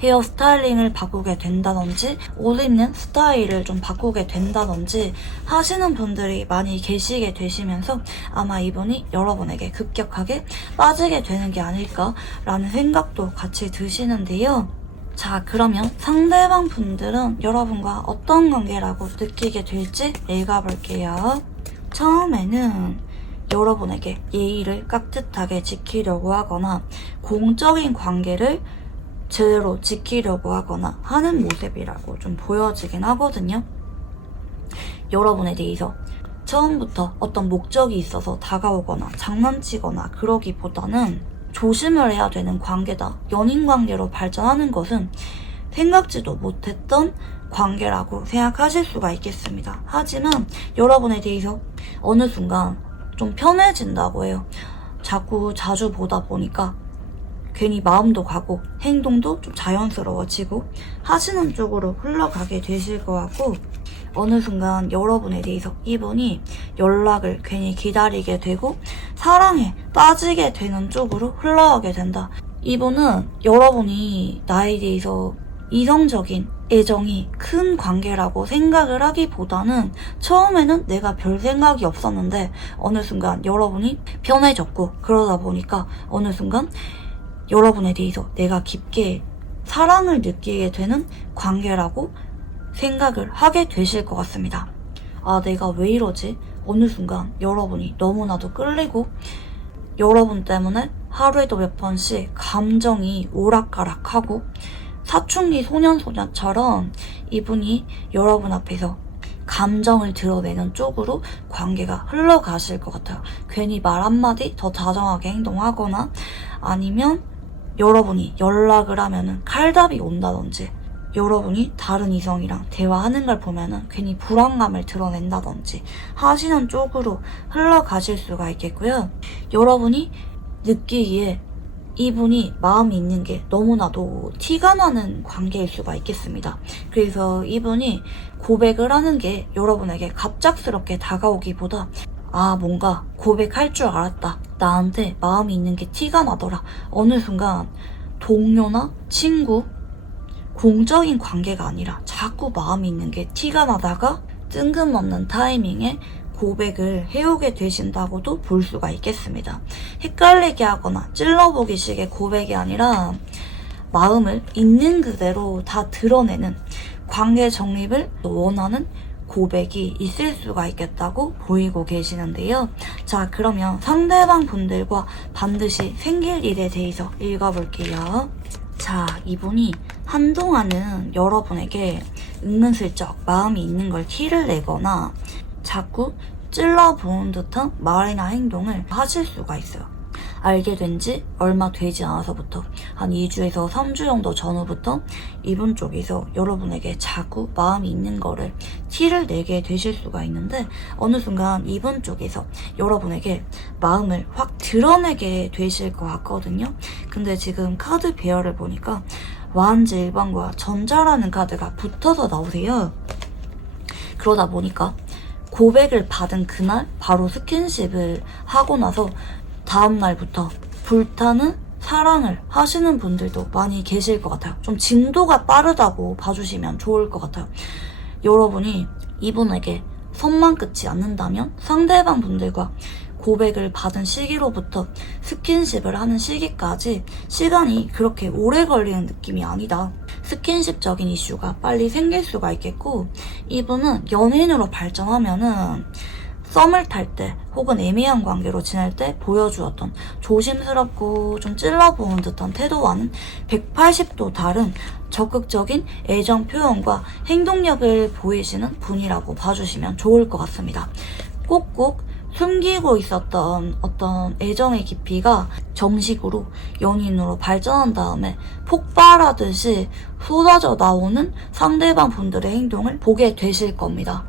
헤어 스타일링을 바꾸게 된다든지 옷 입는 스타일을 좀 바꾸게 된다든지 하시는 분들이 많이 계시게 되시면서 아마 이분이 여러분에게 급격하게 빠지게 되는 게 아닐까라는 생각도 같이 드시는데요. 자, 그러면 상대방 분들은 여러분과 어떤 관계라고 느끼게 될지 읽어볼게요. 처음에는 여러분에게 예의를 깍듯하게 지키려고 하거나 공적인 관계를 제대로 지키려고 하거나 하는 모습이라고 좀 보여지긴 하거든요. 여러분에 대해서 처음부터 어떤 목적이 있어서 다가오거나 장난치거나 그러기보다는 조심을 해야 되는 관계다. 연인 관계로 발전하는 것은 생각지도 못했던 관계라고 생각하실 수가 있겠습니다. 하지만 여러분에 대해서 어느 순간 좀 편해진다고 해요. 자주 보다 보니까 괜히 마음도 가고 행동도 좀 자연스러워지고 하시는 쪽으로 흘러가게 되실 것 같고, 어느 순간 여러분에 대해서 이분이 연락을 괜히 기다리게 되고 사랑에 빠지게 되는 쪽으로 흘러가게 된다. 이분은 여러분이 나에 대해서 이성적인 애정이 큰 관계라고 생각을 하기보다는 처음에는 내가 별 생각이 없었는데 어느 순간 여러분이 편해졌고, 그러다 보니까 어느 순간 여러분에 대해서 내가 깊게 사랑을 느끼게 되는 관계라고 생각을 하게 되실 것 같습니다. 아, 내가 왜 이러지? 어느 순간 여러분이 너무나도 끌리고 여러분 때문에 하루에도 몇 번씩 감정이 오락가락하고 사춘기 소년처럼 이분이 여러분 앞에서 감정을 드러내는 쪽으로 관계가 흘러가실 것 같아요. 괜히 말 한마디 더 다정하게 행동하거나 아니면 여러분이 연락을 하면은 칼답이 온다든지 여러분이 다른 이성이랑 대화하는 걸 보면은 괜히 불안감을 드러낸다든지 하시는 쪽으로 흘러가실 수가 있겠고요. 여러분이 느끼기에 이분이 마음이 있는 게 너무나도 티가 나는 관계일 수가 있겠습니다. 그래서 이분이 고백을 하는 게 여러분에게 갑작스럽게 다가오기보다 뭔가 고백할 줄 알았다. 나한테 마음이 있는 게 티가 나더라. 어느 순간 동료나 친구, 공적인 관계가 아니라 자꾸 마음이 있는 게 티가 나다가 뜬금없는 타이밍에 고백을 해오게 되신다고도 볼 수가 있겠습니다. 헷갈리게 하거나 찔러보기 식의 고백이 아니라 마음을 있는 그대로 다 드러내는 관계 정립을 원하는 고백이 있을 수가 있겠다고 보이고 계시는데요. 자, 그러면 상대방 분들과 반드시 생길 일에 대해서 읽어볼게요. 자, 이분이 한동안은 여러분에게 은근슬쩍 마음이 있는 걸 티를 내거나 자꾸 찔러보는 듯한 말이나 행동을 하실 수가 있어요. 알게 된 지 얼마 되지 않아서부터 한 2주에서 3주 정도 전후부터 이분 쪽에서 여러분에게 자꾸 마음이 있는 거를 티를 내게 되실 수가 있는데 어느 순간 이분 쪽에서 여러분에게 마음을 확 드러내게 되실 것 같거든요. 근데 지금 카드 배열을 보니까 완지 1번과 전자라는 카드가 붙어서 나오세요. 그러다 보니까 고백을 받은 그날 바로 스킨십을 하고 나서 다음날부터 불타는 사랑을 하시는 분들도 많이 계실 것 같아요. 좀 진도가 빠르다고 봐주시면 좋을 것 같아요. 여러분이 이분에게 손만 끊지 않는다면 상대방 분들과 고백을 받은 시기로부터 스킨십을 하는 시기까지 시간이 그렇게 오래 걸리는 느낌이 아니다. 스킨십적인 이슈가 빨리 생길 수가 있겠고, 이분은 연인으로 발전하면은 썸을 탈 때 혹은 애매한 관계로 지낼 때 보여주었던 조심스럽고 좀 찔러보는 듯한 태도와는 180도 다른 적극적인 애정 표현과 행동력을 보이시는 분이라고 봐주시면 좋을 것 같습니다. 꼭꼭 숨기고 있었던 어떤 애정의 깊이가 정식으로 연인으로 발전한 다음에 폭발하듯이 쏟아져 나오는 상대방 분들의 행동을 보게 되실 겁니다.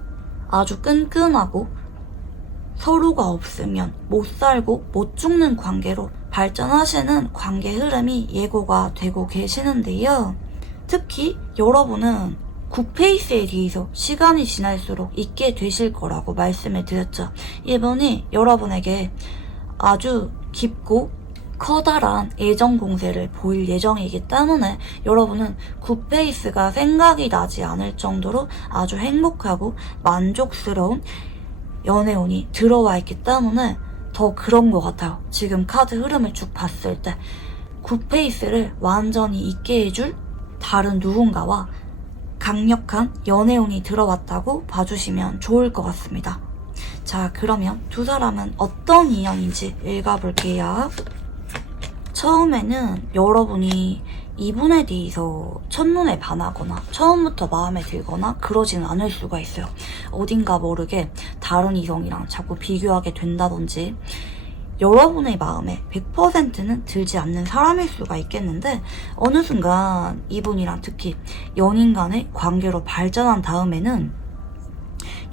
아주 끈끈하고 서로가 없으면 못 살고 못 죽는 관계로 발전하시는 관계 흐름이 예고가 되고 계시는데요. 특히 여러분은 굿페이스에 대해서 시간이 지날수록 있게 되실 거라고 말씀을 드렸죠. 이분이 여러분에게 아주 깊고 커다란 애정 공세를 보일 예정이기 때문에 여러분은 굿페이스가 생각이 나지 않을 정도로 아주 행복하고 만족스러운 연애운이 들어와 있기 때문에 더 그런 것 같아요. 지금 카드 흐름을 쭉 봤을 때 굿페이스를 완전히 잊게 해줄 다른 누군가와 강력한 연애운이 들어왔다고 봐주시면 좋을 것 같습니다. 자, 그러면 두 사람은 어떤 인연인지 읽어볼게요. 처음에는 여러분이 이분에 대해서 첫눈에 반하거나 처음부터 마음에 들거나 그러지는 않을 수가 있어요. 어딘가 모르게 다른 이성이랑 자꾸 비교하게 된다든지 여러분의 마음에 100%는 들지 않는 사람일 수가 있겠는데 어느 순간 이분이랑 특히 연인 간의 관계로 발전한 다음에는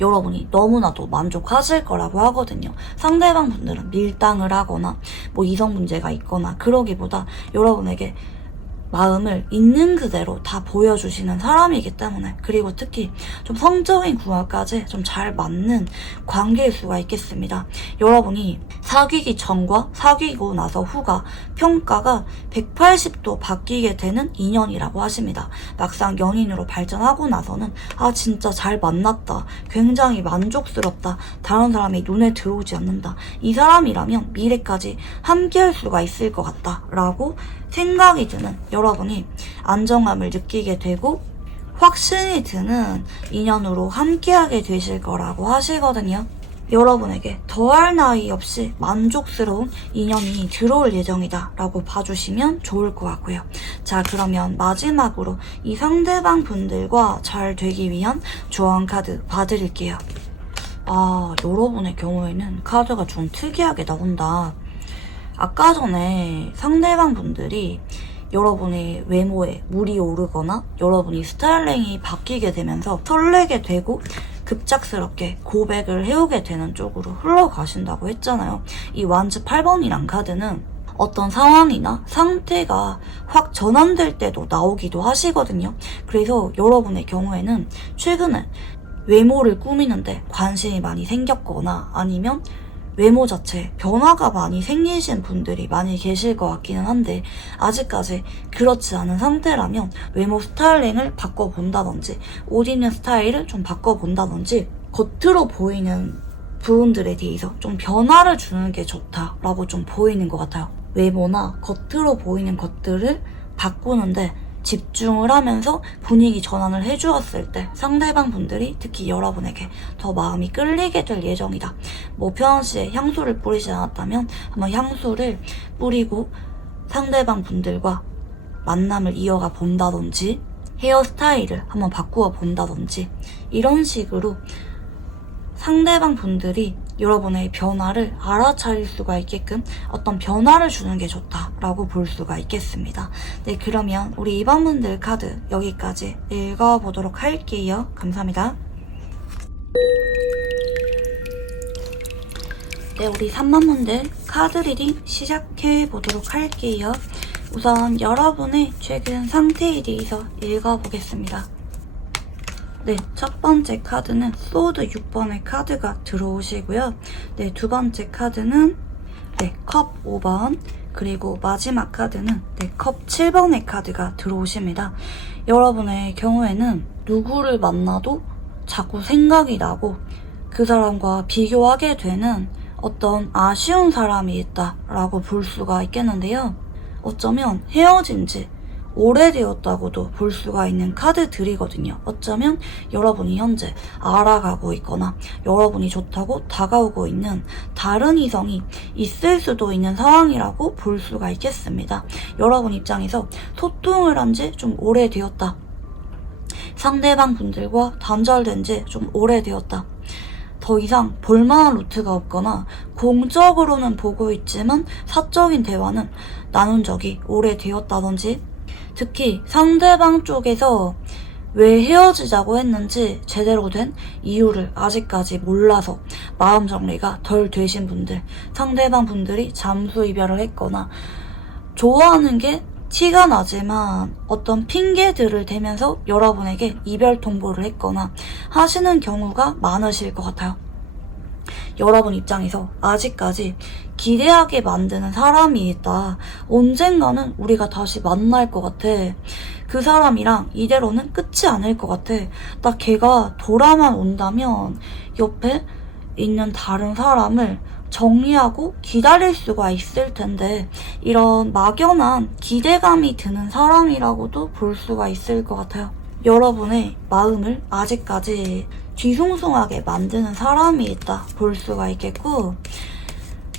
여러분이 너무나도 만족하실 거라고 하거든요. 상대방 분들은 밀당을 하거나 뭐 이성 문제가 있거나 그러기보다 여러분에게 마음을 있는 그대로 다 보여주시는 사람이기 때문에 그리고 특히 좀 성적인 궁합까지 좀 잘 맞는 관계일 수가 있겠습니다. 여러분이 사귀기 전과 사귀고 나서 후가 평가가 180도 바뀌게 되는 인연이라고 하십니다. 막상 연인으로 발전하고 나서는 아 진짜 잘 만났다. 굉장히 만족스럽다. 다른 사람이 눈에 들어오지 않는다. 이 사람이라면 미래까지 함께할 수가 있을 것 같다. 라고 생각이 드는 여러분이 안정감을 느끼게 되고 확신이 드는 인연으로 함께하게 되실 거라고 하시거든요. 여러분에게 더할 나위 없이 만족스러운 인연이 들어올 예정이다 라고 봐주시면 좋을 것 같고요. 자, 그러면 마지막으로 이 상대방 분들과 잘 되기 위한 조언 카드 봐드릴게요. 아, 여러분의 경우에는 카드가 좀 특이하게 나온다. 아까 전에 상대방 분들이 여러분의 외모에 물이 오르거나 여러분이 스타일링이 바뀌게 되면서 설레게 되고 급작스럽게 고백을 해오게 되는 쪽으로 흘러가신다고 했잖아요. 이 완즈 8번이란 카드는 어떤 상황이나 상태가 확 전환될 때도 나오기도 하시거든요. 그래서 여러분의 경우에는 최근에 외모를 꾸미는데 관심이 많이 생겼거나 아니면 외모 자체에 변화가 많이 생기신 분들이 많이 계실 것 같기는 한데 아직까지 그렇지 않은 상태라면 외모 스타일링을 바꿔본다든지 옷 입는 스타일을 좀 바꿔본다든지 겉으로 보이는 부분들에 대해서 좀 변화를 주는 게 좋다라고 좀 보이는 것 같아요. 외모나 겉으로 보이는 것들을 바꾸는데 집중을 하면서 분위기 전환을 해주었을 때 상대방 분들이 특히 여러분에게 더 마음이 끌리게 될 예정이다. 뭐 평상시에 향수를 뿌리지 않았다면 한번 향수를 뿌리고 상대방 분들과 만남을 이어가 본다든지 헤어스타일을 한번 바꾸어 본다든지 이런 식으로 상대방 분들이 여러분의 변화를 알아차릴 수가 있게끔 어떤 변화를 주는 게 좋다라고 볼 수가 있겠습니다. 네, 그러면 우리 2번 분들 카드 여기까지 읽어보도록 할게요. 감사합니다. 네, 우리 3번 분들 카드 리딩 시작해보도록 할게요. 우선 여러분의 최근 상태에 대해서 읽어보겠습니다. 네, 첫 번째 카드는 소드 6번의 카드가 들어오시고요. 네, 두 번째 카드는 네, 컵 5번, 그리고 마지막 카드는 네, 컵 7번의 카드가 들어오십니다. 여러분의 경우에는 누구를 만나도 자꾸 생각이 나고 그 사람과 비교하게 되는 어떤 아쉬운 사람이 있다라고 볼 수가 있겠는데요. 어쩌면 헤어진 지 오래되었다고도 볼 수가 있는 카드들이거든요. 어쩌면 여러분이 현재 알아가고 있거나 여러분이 좋다고 다가오고 있는 다른 이성이 있을 수도 있는 상황이라고 볼 수가 있겠습니다. 여러분 입장에서 소통을 한 지 좀 오래되었다. 상대방 분들과 단절된 지 좀 오래되었다. 더 이상 볼만한 루트가 없거나 공적으로는 보고 있지만 사적인 대화는 나눈 적이 오래되었다든지 특히 상대방 쪽에서 왜 헤어지자고 했는지 제대로 된 이유를 아직까지 몰라서 마음 정리가 덜 되신 분들, 상대방 분들이 잠수 이별을 했거나 좋아하는 게 티가 나지만 어떤 핑계들을 대면서 여러분에게 이별 통보를 했거나 하시는 경우가 많으실 것 같아요. 여러분 입장에서 아직까지 기대하게 만드는 사람이 있다. 언젠가는 우리가 다시 만날 것 같아. 그 사람이랑 이대로는 끝이 아닐 것 같아. 나 걔가 돌아만 온다면 옆에 있는 다른 사람을 정리하고 기다릴 수가 있을 텐데 이런 막연한 기대감이 드는 사람이라고도 볼 수가 있을 것 같아요. 여러분의 마음을 아직까지 뒤숭숭하게 만드는 사람이 있다 볼 수가 있겠고,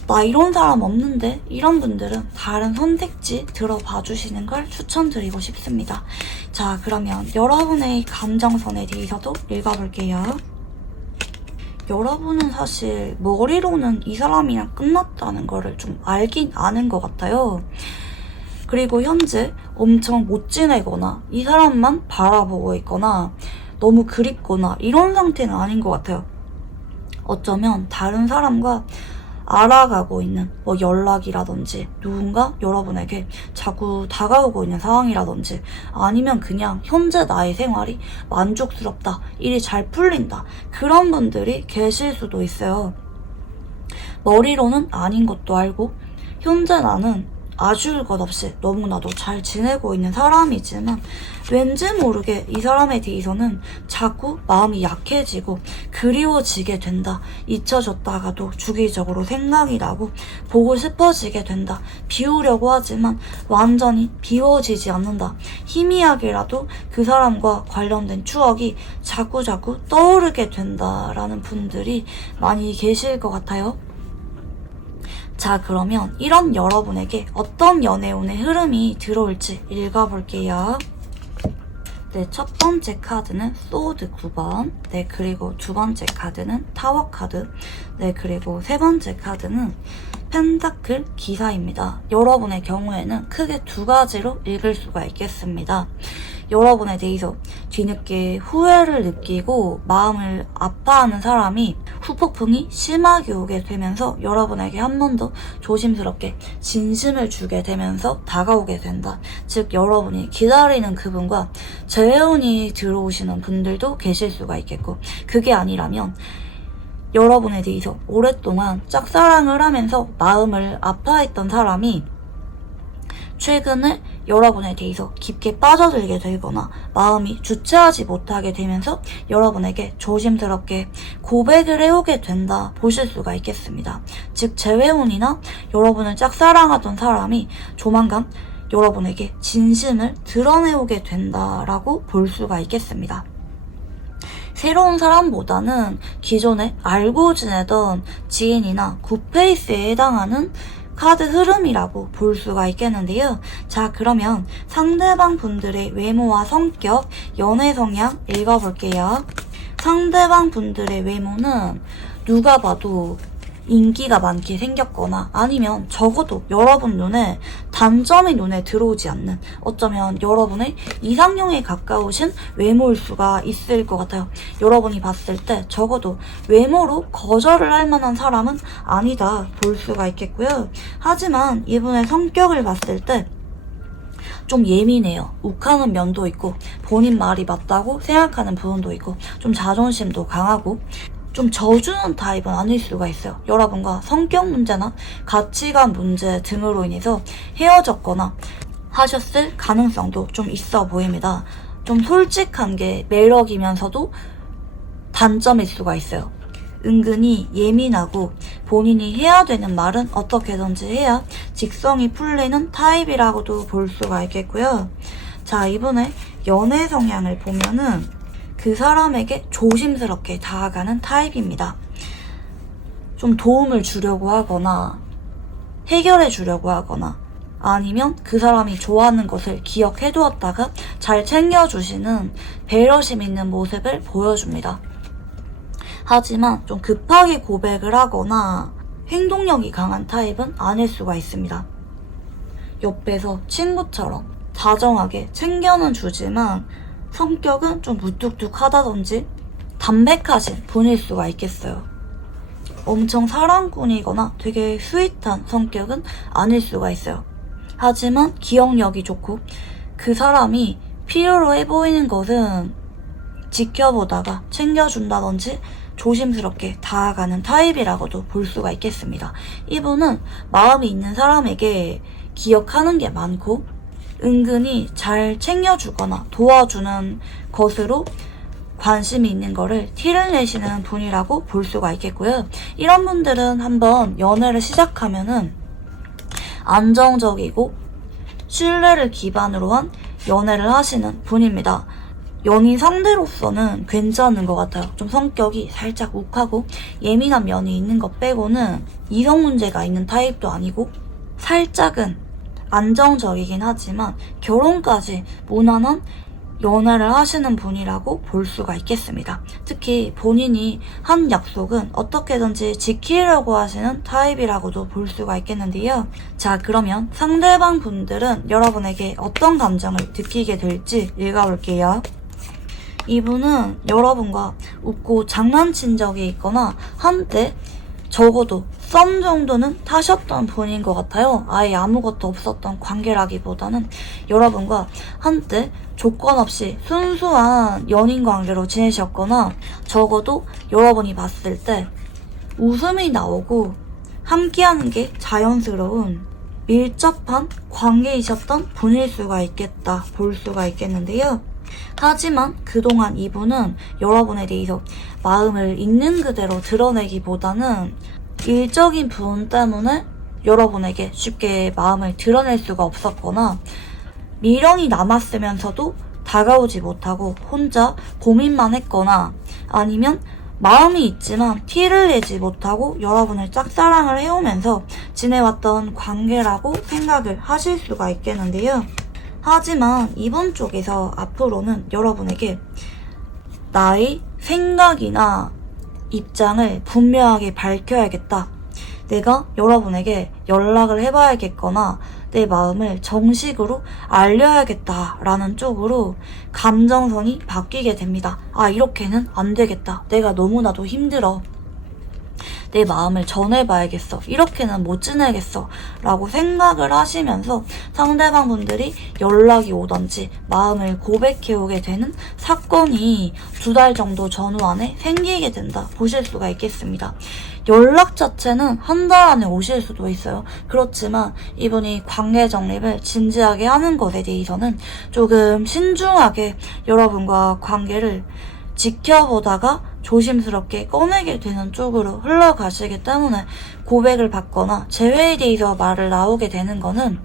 나 이런 사람 없는데? 이런 분들은 다른 선택지 들어봐 주시는 걸 추천드리고 싶습니다. 자, 그러면 여러분의 감정선에 대해서도 읽어볼게요. 여러분은 사실 머리로는 이 사람이랑 끝났다는 거를 좀 알긴 아는 것 같아요. 그리고 현재 엄청 못 지내거나 이 사람만 바라보고 있거나 너무 그립거나 이런 상태는 아닌 것 같아요. 어쩌면 다른 사람과 알아가고 있는 뭐 연락이라든지 누군가 여러분에게 자꾸 다가오고 있는 상황이라든지 아니면 그냥 현재 나의 생활이 만족스럽다, 일이 잘 풀린다, 그런 분들이 계실 수도 있어요. 머리로는 아닌 것도 알고 현재 나는 아쉬울 것 없이 너무나도 잘 지내고 있는 사람이지만 왠지 모르게 이 사람에 대해서는 자꾸 마음이 약해지고 그리워지게 된다. 잊혀졌다가도 주기적으로 생각이 나고 보고 싶어지게 된다. 비우려고 하지만 완전히 비워지지 않는다. 희미하게라도 그 사람과 관련된 추억이 자꾸자꾸 떠오르게 된다라는 분들이 많이 계실 것 같아요. 자, 그러면 이런 여러분에게 어떤 연애운의 흐름이 들어올지 읽어볼게요. 네, 첫 번째 카드는 소드 9번. 네, 그리고 두 번째 카드는 타워 카드. 네, 그리고 세 번째 카드는 펜타클 기사입니다. 여러분의 경우에는 크게 두 가지로 읽을 수가 있겠습니다. 여러분에 대해서 뒤늦게 후회를 느끼고 마음을 아파하는 사람이 후폭풍이 심하게 오게 되면서 여러분에게 한 번 더 조심스럽게 진심을 주게 되면서 다가오게 된다. 즉 여러분이 기다리는 그분과 재회운이 들어오시는 분들도 계실 수가 있겠고, 그게 아니라면 여러분에 대해서 오랫동안 짝사랑을 하면서 마음을 아파했던 사람이 최근에 여러분에 대해서 깊게 빠져들게 되거나 마음이 주체하지 못하게 되면서 여러분에게 조심스럽게 고백을 해오게 된다 보실 수가 있겠습니다. 즉 재회운이나 여러분을 짝사랑하던 사람이 조만간 여러분에게 진심을 드러내오게 된다라고 볼 수가 있겠습니다. 새로운 사람보다는 기존에 알고 지내던 지인이나 굿페이스에 해당하는 카드 흐름이라고 볼 수가 있겠는데요. 자, 그러면 상대방 분들의 외모와 성격, 연애 성향 읽어볼게요. 상대방 분들의 외모는 누가 봐도 인기가 많게 생겼거나 아니면 적어도 여러분 눈에 단점이 눈에 들어오지 않는, 어쩌면 여러분의 이상형에 가까우신 외모일 수가 있을 것 같아요. 여러분이 봤을 때 적어도 외모로 거절을 할 만한 사람은 아니다 볼 수가 있겠고요. 하지만 이분의 성격을 봤을 때 좀 예민해요. 욱하는 면도 있고 본인 말이 맞다고 생각하는 부분도 있고 좀 자존심도 강하고 좀 져주는 타입은 아닐 수가 있어요. 여러분과 성격 문제나 가치관 문제 등으로 인해서 헤어졌거나 하셨을 가능성도 좀 있어 보입니다. 좀 솔직한 게 매력이면서도 단점일 수가 있어요. 은근히 예민하고 본인이 해야 되는 말은 어떻게든지 해야 직성이 풀리는 타입이라고도 볼 수가 있겠고요. 자, 이번에 연애 성향을 보면은 그 사람에게 조심스럽게 다가가는 타입입니다. 좀 도움을 주려고 하거나 해결해 주려고 하거나 아니면 그 사람이 좋아하는 것을 기억해 두었다가 잘 챙겨주시는 배려심 있는 모습을 보여줍니다. 하지만 좀 급하게 고백을 하거나 행동력이 강한 타입은 아닐 수가 있습니다. 옆에서 친구처럼 다정하게 챙겨는 주지만 성격은 좀 무뚝뚝하다든지 담백하신 분일 수가 있겠어요. 엄청 사랑꾼이거나 되게 스윗한 성격은 아닐 수가 있어요. 하지만 기억력이 좋고 그 사람이 필요로 해 보이는 것은 지켜보다가 챙겨준다든지 조심스럽게 다가가는 타입이라고도 볼 수가 있겠습니다. 이분은 마음이 있는 사람에게 기억하는 게 많고 은근히 잘 챙겨주거나 도와주는 것으로 관심이 있는 거를 티를 내시는 분이라고 볼 수가 있겠고요. 이런 분들은 한번 연애를 시작하면은 안정적이고 신뢰를 기반으로 한 연애를 하시는 분입니다. 연인 상대로서는 괜찮은 것 같아요. 좀 성격이 살짝 욱하고 예민한 면이 있는 것 빼고는 이성 문제가 있는 타입도 아니고 살짝은 안정적이긴 하지만 결혼까지 무난한 연애를 하시는 분이라고 볼 수가 있겠습니다. 특히 본인이 한 약속은 어떻게든지 지키려고 하시는 타입이라고도 볼 수가 있겠는데요. 자, 그러면 상대방 분들은 여러분에게 어떤 감정을 느끼게 될지 읽어볼게요. 이분은 여러분과 웃고 장난친 적이 있거나 한때 적어도 썸 정도는 타셨던 분인 것 같아요. 아예 아무것도 없었던 관계라기보다는 여러분과 한때 조건 없이 순수한 연인 관계로 지내셨거나 적어도 여러분이 봤을 때 웃음이 나오고 함께하는 게 자연스러운 밀접한 관계이셨던 분일 수가 있겠다 볼 수가 있겠는데요. 하지만 그동안 이분은 여러분에 대해서 마음을 있는 그대로 드러내기보다는 일적인 부분 때문에 여러분에게 쉽게 마음을 드러낼 수가 없었거나 미련이 남았으면서도 다가오지 못하고 혼자 고민만 했거나 아니면 마음이 있지만 티를 내지 못하고 여러분을 짝사랑을 해오면서 지내왔던 관계라고 생각을 하실 수가 있겠는데요. 하지만 이번 쪽에서 앞으로는 여러분에게 나의 생각이나 입장을 분명하게 밝혀야겠다. 내가 여러분에게 연락을 해봐야겠거나 내 마음을 정식으로 알려야겠다라는 쪽으로 감정선이 바뀌게 됩니다. 아, 이렇게는 안 되겠다. 내가 너무나도 힘들어. 내 마음을 전해봐야겠어. 이렇게는 못 지내겠어. 라고 생각을 하시면서 상대방 분들이 연락이 오던지 마음을 고백해오게 되는 사건이 2달 정도 전후 안에 생기게 된다 보실 수가 있겠습니다. 연락 자체는 한 달 안에 오실 수도 있어요. 그렇지만 이분이 관계 정립을 진지하게 하는 것에 대해서는 조금 신중하게 여러분과 관계를 지켜보다가 조심스럽게 꺼내게 되는 쪽으로 흘러가시기 때문에 고백을 받거나 재회에 대해서 말을 나오게 되는 거는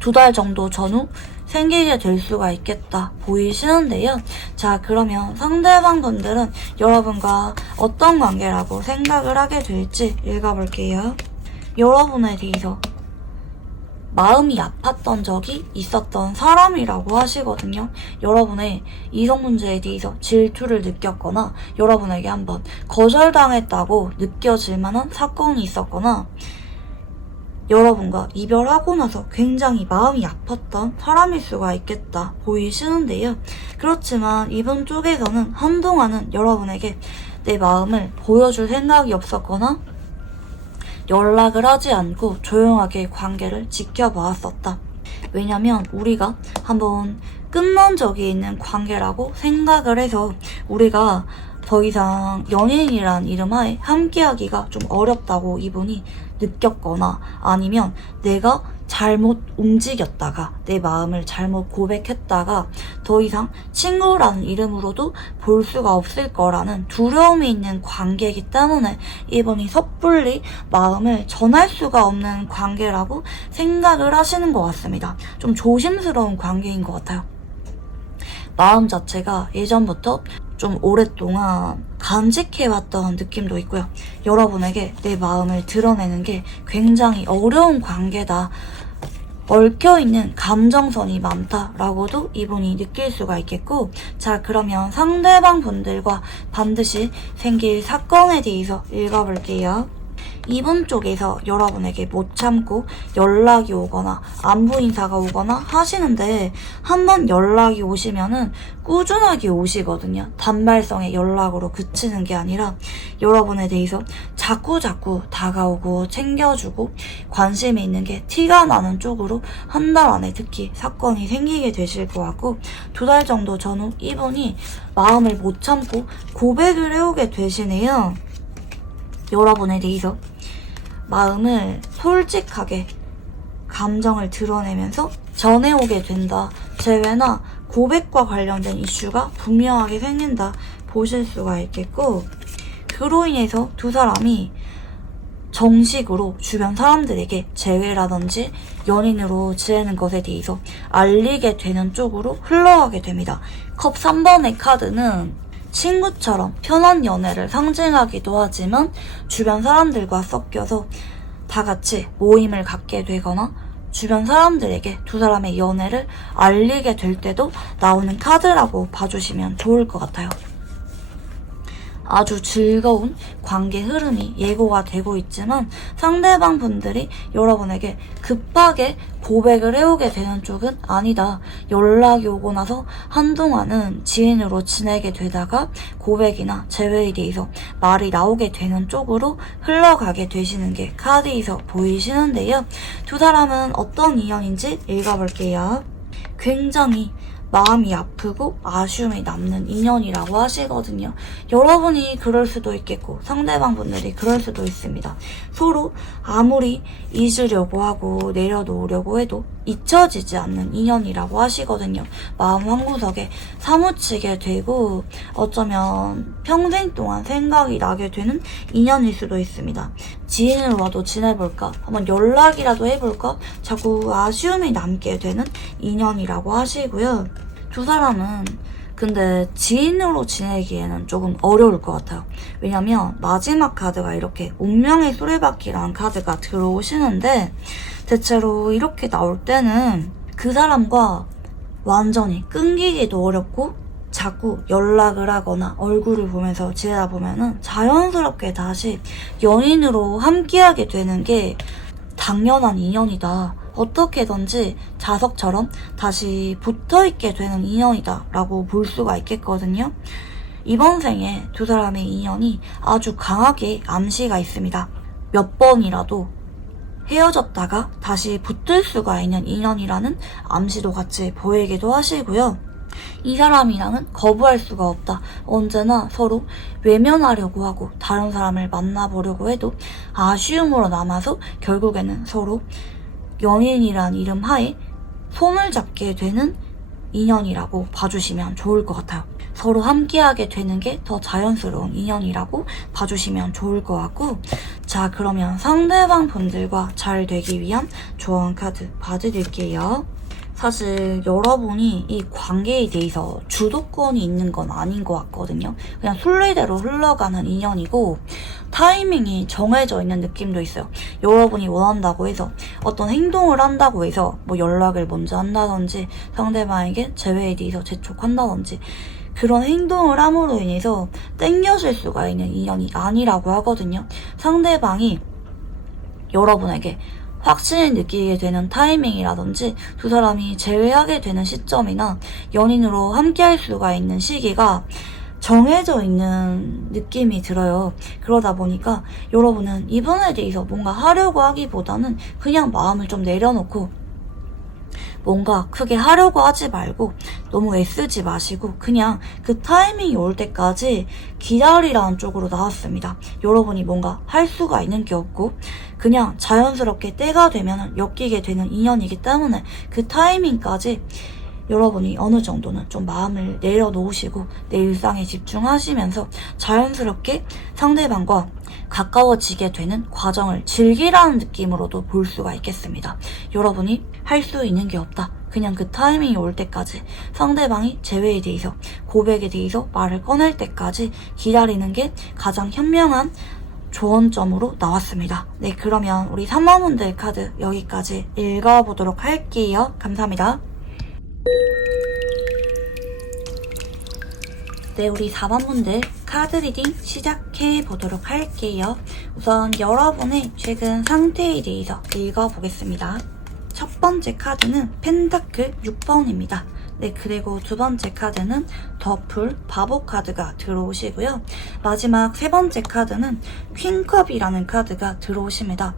2달 정도 전후 생기게 될 수가 있겠다 보이시는데요. 자, 그러면 상대방 분들은 여러분과 어떤 관계라고 생각을 하게 될지 읽어볼게요. 여러분에 대해서 마음이 아팠던 적이 있었던 사람이라고 하시거든요. 여러분의 이성 문제에 대해서 질투를 느꼈거나 여러분에게 한번 거절당했다고 느껴질 만한 사건이 있었거나 여러분과 이별하고 나서 굉장히 마음이 아팠던 사람일 수가 있겠다 보이시는데요. 그렇지만 이분 쪽에서는 한동안은 여러분에게 내 마음을 보여줄 생각이 없었거나 연락을 하지 않고 조용하게 관계를 지켜보았었다. 왜냐면 우리가 한번 끝난 적이 있는 관계라고 생각을 해서 우리가 더 이상 연인이란 이름 하에 함께하기가 좀 어렵다고 이분이 느꼈거나 아니면 내가 잘못 움직였다가 내 마음을 잘못 고백했다가 더 이상 친구라는 이름으로도 볼 수가 없을 거라는 두려움이 있는 관계이기 때문에 이분이 섣불리 마음을 전할 수가 없는 관계라고 생각을 하시는 것 같습니다. 좀 조심스러운 관계인 것 같아요. 마음 자체가 예전부터 좀 오랫동안 간직해왔던 느낌도 있고요. 여러분에게 내 마음을 드러내는 게 굉장히 어려운 관계다. 얽혀있는 감정선이 많다라고도 이분이 느낄 수가 있겠고, 자, 그러면 상대방 분들과 반드시 생길 사건에 대해서 읽어볼게요. 이분 쪽에서 여러분에게 못 참고 연락이 오거나 안부 인사가 오거나 하시는데 한번 연락이 오시면은 꾸준하게 오시거든요. 단발성의 연락으로 그치는 게 아니라 여러분에 대해서 자꾸자꾸 다가오고 챙겨주고 관심이 있는 게 티가 나는 쪽으로 한 달 안에 특히 사건이 생기게 되실 것 같고 2달 정도 전후 이분이 마음을 못 참고 고백을 해오게 되시네요. 여러분에 대해서 마음을 솔직하게 감정을 드러내면서 전해오게 된다. 재회나 고백과 관련된 이슈가 분명하게 생긴다 보실 수가 있겠고, 그로 인해서 두 사람이 정식으로 주변 사람들에게 재회라든지 연인으로 지내는 것에 대해서 알리게 되는 쪽으로 흘러가게 됩니다. 컵 3번의 카드는 친구처럼 편한 연애를 상징하기도 하지만 주변 사람들과 섞여서 다 같이 모임을 갖게 되거나 주변 사람들에게 두 사람의 연애를 알리게 될 때도 나오는 카드라고 봐주시면 좋을 것 같아요. 아주 즐거운 관계 흐름이 예고가 되고 있지만 상대방 분들이 여러분에게 급하게 고백을 해오게 되는 쪽은 아니다. 연락이 오고 나서 한동안은 지인으로 지내게 되다가 고백이나 재회에 대해서 말이 나오게 되는 쪽으로 흘러가게 되시는 게 카드에서 보이시는데요. 두 사람은 어떤 인연인지 읽어볼게요. 굉장히 마음이 아프고 아쉬움이 남는 인연이라고 하시거든요. 여러분이 그럴 수도 있겠고 상대방 분들이 그럴 수도 있습니다. 서로 아무리 잊으려고 하고 내려놓으려고 해도 잊혀지지 않는 인연이라고 하시거든요. 마음 한구석에 사무치게 되고 어쩌면 평생 동안 생각이 나게 되는 인연일 수도 있습니다. 지인으로라도 지내볼까? 한번 연락이라도 해볼까? 자꾸 아쉬움이 남게 되는 인연이라고 하시고요. 두 사람은 근데 지인으로 지내기에는 조금 어려울 것 같아요. 왜냐면 마지막 카드가 이렇게 운명의 수레바퀴라는 카드가 들어오시는데 대체로 이렇게 나올 때는 그 사람과 완전히 끊기기도 어렵고 자꾸 연락을 하거나 얼굴을 보면서 지내다 보면은 자연스럽게 다시 연인으로 함께하게 되는 게 당연한 인연이다. 어떻게든지 자석처럼 다시 붙어있게 되는 인연이다 라고 볼 수가 있겠거든요. 이번 생에 두 사람의 인연이 아주 강하게 암시가 있습니다. 몇 번이라도 헤어졌다가 다시 붙을 수가 있는 인연이라는 암시도 같이 보이기도 하시고요. 이 사람이랑은 거부할 수가 없다. 언제나 서로 외면하려고 하고 다른 사람을 만나보려고 해도 아쉬움으로 남아서 결국에는 서로 연인이란 이름 하에 손을 잡게 되는 인연이라고 봐주시면 좋을 것 같아요. 서로 함께하게 되는 게 더 자연스러운 인연이라고 봐주시면 좋을 것 같고, 자, 그러면 상대방 분들과 잘 되기 위한 조언 카드 봐드릴게요. 사실 여러분이 이 관계에 대해서 주도권이 있는 건 아닌 것 같거든요. 그냥 순리대로 흘러가는 인연이고 타이밍이 정해져 있는 느낌도 있어요. 여러분이 원한다고 해서 어떤 행동을 한다고 해서 뭐 연락을 먼저 한다든지 상대방에게 재회에 대해서 재촉한다든지 그런 행동을 함으로 인해서 땡겨질 수가 있는 인연이 아니라고 하거든요. 상대방이 여러분에게 확신을 느끼게 되는 타이밍이라든지 두 사람이 재회하게 되는 시점이나 연인으로 함께할 수가 있는 시기가 정해져 있는 느낌이 들어요. 그러다 보니까 여러분은 이분에 대해서 뭔가 하려고 하기보다는 그냥 마음을 좀 내려놓고 뭔가 크게 하려고 하지 말고 너무 애쓰지 마시고 그냥 그 타이밍이 올 때까지 기다리라는 쪽으로 나왔습니다. 여러분이 뭔가 할 수가 있는 게 없고 그냥 자연스럽게 때가 되면 엮이게 되는 인연이기 때문에 그 타이밍까지 여러분이 어느 정도는 좀 마음을 내려놓으시고 내 일상에 집중하시면서 자연스럽게 상대방과 가까워지게 되는 과정을 즐기라는 느낌으로도 볼 수가 있겠습니다. 여러분이 할 수 있는 게 없다. 그냥 그 타이밍이 올 때까지 상대방이 재회에 대해서 고백에 대해서 말을 꺼낼 때까지 기다리는 게 가장 현명한 조언점으로 나왔습니다. 네, 그러면 우리 3번분들 카드 여기까지 읽어보도록 할게요. 감사합니다. 네, 우리 4번분들 카드 리딩 시작해 보도록 할게요. 우선 여러분의 최근 상태에 대해서 읽어보겠습니다. 첫 번째 카드는 펜타클 6번입니다. 네, 그리고 두 번째 카드는 더풀 바보 카드가 들어오시고요. 마지막 세 번째 카드는 퀸컵이라는 카드가 들어오십니다.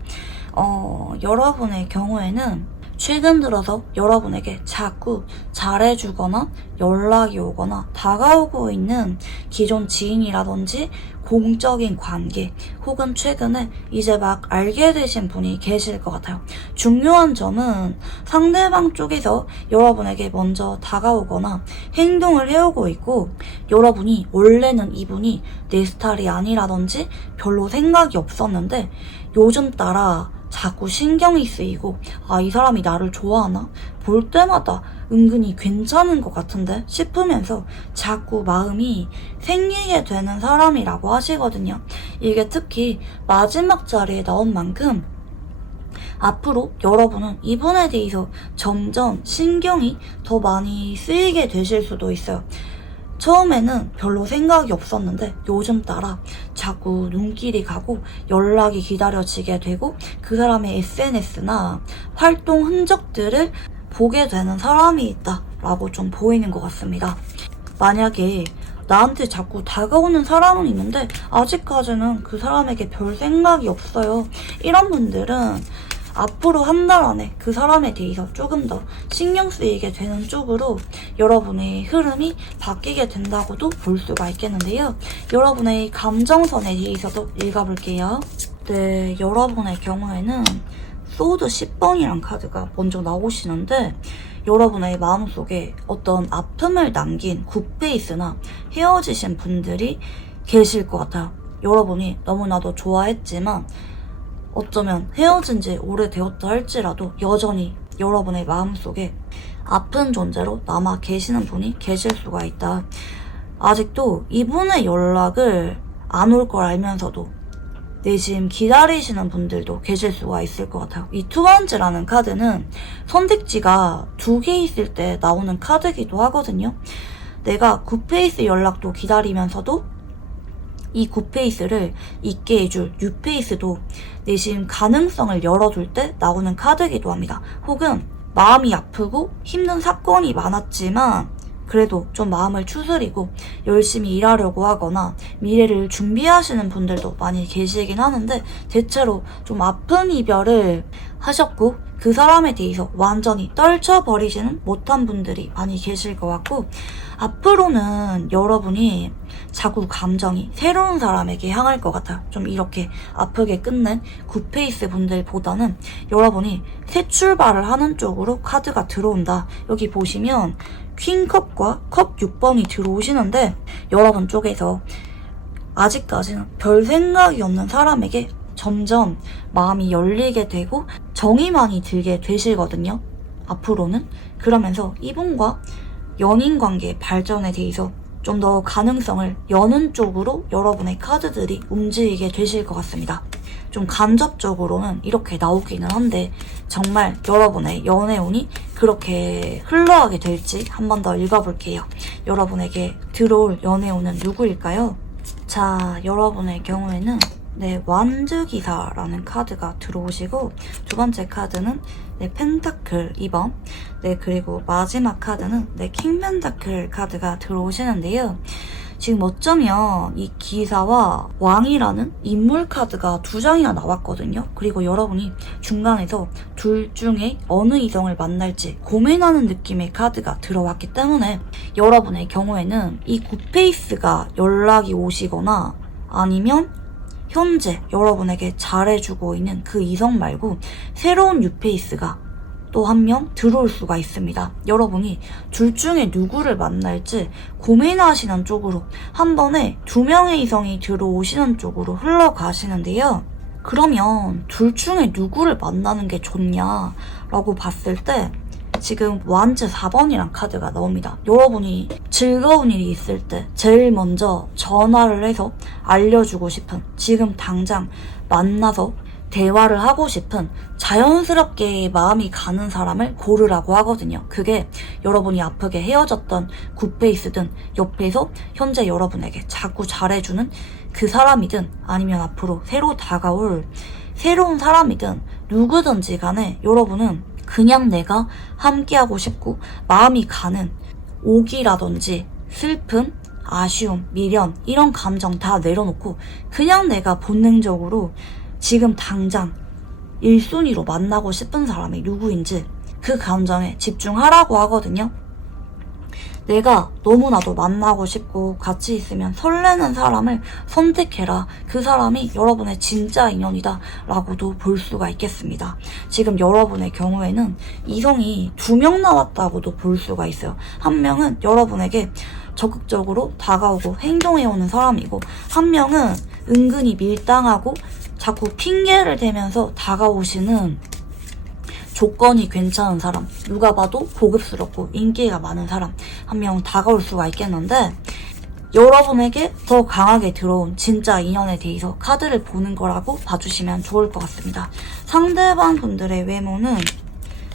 여러분의 경우에는 최근 들어서 여러분에게 자꾸 잘해주거나 연락이 오거나 다가오고 있는 기존 지인이라든지 공적인 관계 혹은 최근에 이제 막 알게 되신 분이 계실 것 같아요. 중요한 점은 상대방 쪽에서 여러분에게 먼저 다가오거나 행동을 해오고 있고 여러분이 원래는 이분이 내 스타일이 아니라든지 별로 생각이 없었는데 요즘 따라 자꾸 신경이 쓰이고 이 사람이 나를 좋아하나? 볼 때마다 은근히 괜찮은 것 같은데 싶으면서 자꾸 마음이 생기게 되는 사람이라고 하시거든요. 이게 특히 마지막 자리에 나온 만큼 앞으로 여러분은 이분에 대해서 점점 신경이 더 많이 쓰이게 되실 수도 있어요. 처음에는 별로 생각이 없었는데 요즘 따라 자꾸 눈길이 가고 연락이 기다려지게 되고 그 사람의 SNS나 활동 흔적들을 보게 되는 사람이 있다라고 좀 보이는 것 같습니다. 만약에 나한테 자꾸 다가오는 사람은 있는데 아직까지는 그 사람에게 별 생각이 없어요. 이런 분들은 앞으로 한 달 안에 그 사람에 대해서 조금 더 신경 쓰이게 되는 쪽으로 여러분의 흐름이 바뀌게 된다고도 볼 수가 있겠는데요. 여러분의 감정선에 대해서도 읽어볼게요. 네, 여러분의 경우에는 소드 10번이란 카드가 먼저 나오시는데 여러분의 마음속에 어떤 아픔을 남긴 굿페이스나 헤어지신 분들이 계실 것 같아요. 여러분이 너무나도 좋아했지만 어쩌면 헤어진 지 오래되었다 할지라도 여전히 여러분의 마음속에 아픈 존재로 남아 계시는 분이 계실 수가 있다. 아직도 이분의 연락을 안 올 걸 알면서도 내심 기다리시는 분들도 계실 수가 있을 것 같아요. 이 투번즈라는 카드는 선택지가 2개 있을 때 나오는 카드기도 하거든요. 내가 굿페이스 연락도 기다리면서도 이 굿페이스를 있게 해줄 뉴페이스도 내심 가능성을 열어둘 때 나오는 카드이기도 합니다. 혹은 마음이 아프고 힘든 사건이 많았지만 그래도 좀 마음을 추스리고 열심히 일하려고 하거나 미래를 준비하시는 분들도 많이 계시긴 하는데 대체로 좀 아픈 이별을 하셨고 그 사람에 대해서 완전히 떨쳐버리지는 못한 분들이 많이 계실 것 같고 앞으로는 여러분이 자꾸 감정이 새로운 사람에게 향할 것 같아요. 좀 이렇게 아프게 끝낸 굿페이스 분들보다는 여러분이 새 출발을 하는 쪽으로 카드가 들어온다. 여기 보시면 퀸컵과 컵 6번이 들어오시는데 여러분 쪽에서 아직까지는 별 생각이 없는 사람에게 점점 마음이 열리게 되고 정이 많이 들게 되시거든요. 앞으로는. 그러면서 이분과 연인 관계 발전에 대해서 좀 더 가능성을 여는 쪽으로 여러분의 카드들이 움직이게 되실 것 같습니다. 좀 간접적으로는 이렇게 나오기는 한데 정말 여러분의 연애운이 그렇게 흘러가게 될지 한 번 더 읽어볼게요. 여러분에게 들어올 연애운은 누구일까요? 자, 여러분의 경우에는 완즈기사라는 카드가 들어오시고 두 번째 카드는 펜타클 2번 그리고 마지막 카드는 킹펜타클 카드가 들어오시는데요. 지금 어쩌면 이 기사와 왕이라는 인물 카드가 2장이나 나왔거든요. 그리고 여러분이 중간에서 둘 중에 어느 이성을 만날지 고민하는 느낌의 카드가 들어왔기 때문에 여러분의 경우에는 이 굿페이스가 연락이 오시거나 아니면 현재 여러분에게 잘해주고 있는 그 이성 말고 새로운 뉴페이스가 또 한 명 들어올 수가 있습니다. 여러분이 둘 중에 누구를 만날지 고민하시는 쪽으로 한 번에 2명의 이성이 들어오시는 쪽으로 흘러가시는데요. 그러면 둘 중에 누구를 만나는 게 좋냐라고 봤을 때 지금 완즈 4번이란 카드가 나옵니다. 여러분이 즐거운 일이 있을 때 제일 먼저 전화를 해서 알려주고 싶은 지금 당장 만나서 대화를 하고 싶은 자연스럽게 마음이 가는 사람을 고르라고 하거든요. 그게 여러분이 아프게 헤어졌던 굿페이스든 옆에서 현재 여러분에게 자꾸 잘해주는 그 사람이든 아니면 앞으로 새로 다가올 새로운 사람이든 누구든지 간에 여러분은 그냥 내가 함께하고 싶고 마음이 가는 오기라든지 슬픔, 아쉬움, 미련 이런 감정 다 내려놓고 그냥 내가 본능적으로 지금 당장 1순위로 만나고 싶은 사람이 누구인지 그 감정에 집중하라고 하거든요. 내가 너무나도 만나고 싶고 같이 있으면 설레는 사람을 선택해라. 그 사람이 여러분의 진짜 인연이다 라고도 볼 수가 있겠습니다. 지금 여러분의 경우에는 이성이 2명 나왔다고도 볼 수가 있어요. 한 명은 여러분에게 적극적으로 다가오고 행동해오는 사람이고, 한 명은 은근히 밀당하고 자꾸 핑계를 대면서 다가오시는 조건이 괜찮은 사람, 누가 봐도 고급스럽고 인기가 많은 사람 한 명 다가올 수가 있겠는데, 여러분에게 더 강하게 들어온 진짜 인연에 대해서 카드를 보는 거라고 봐주시면 좋을 것 같습니다. 상대방 분들의 외모는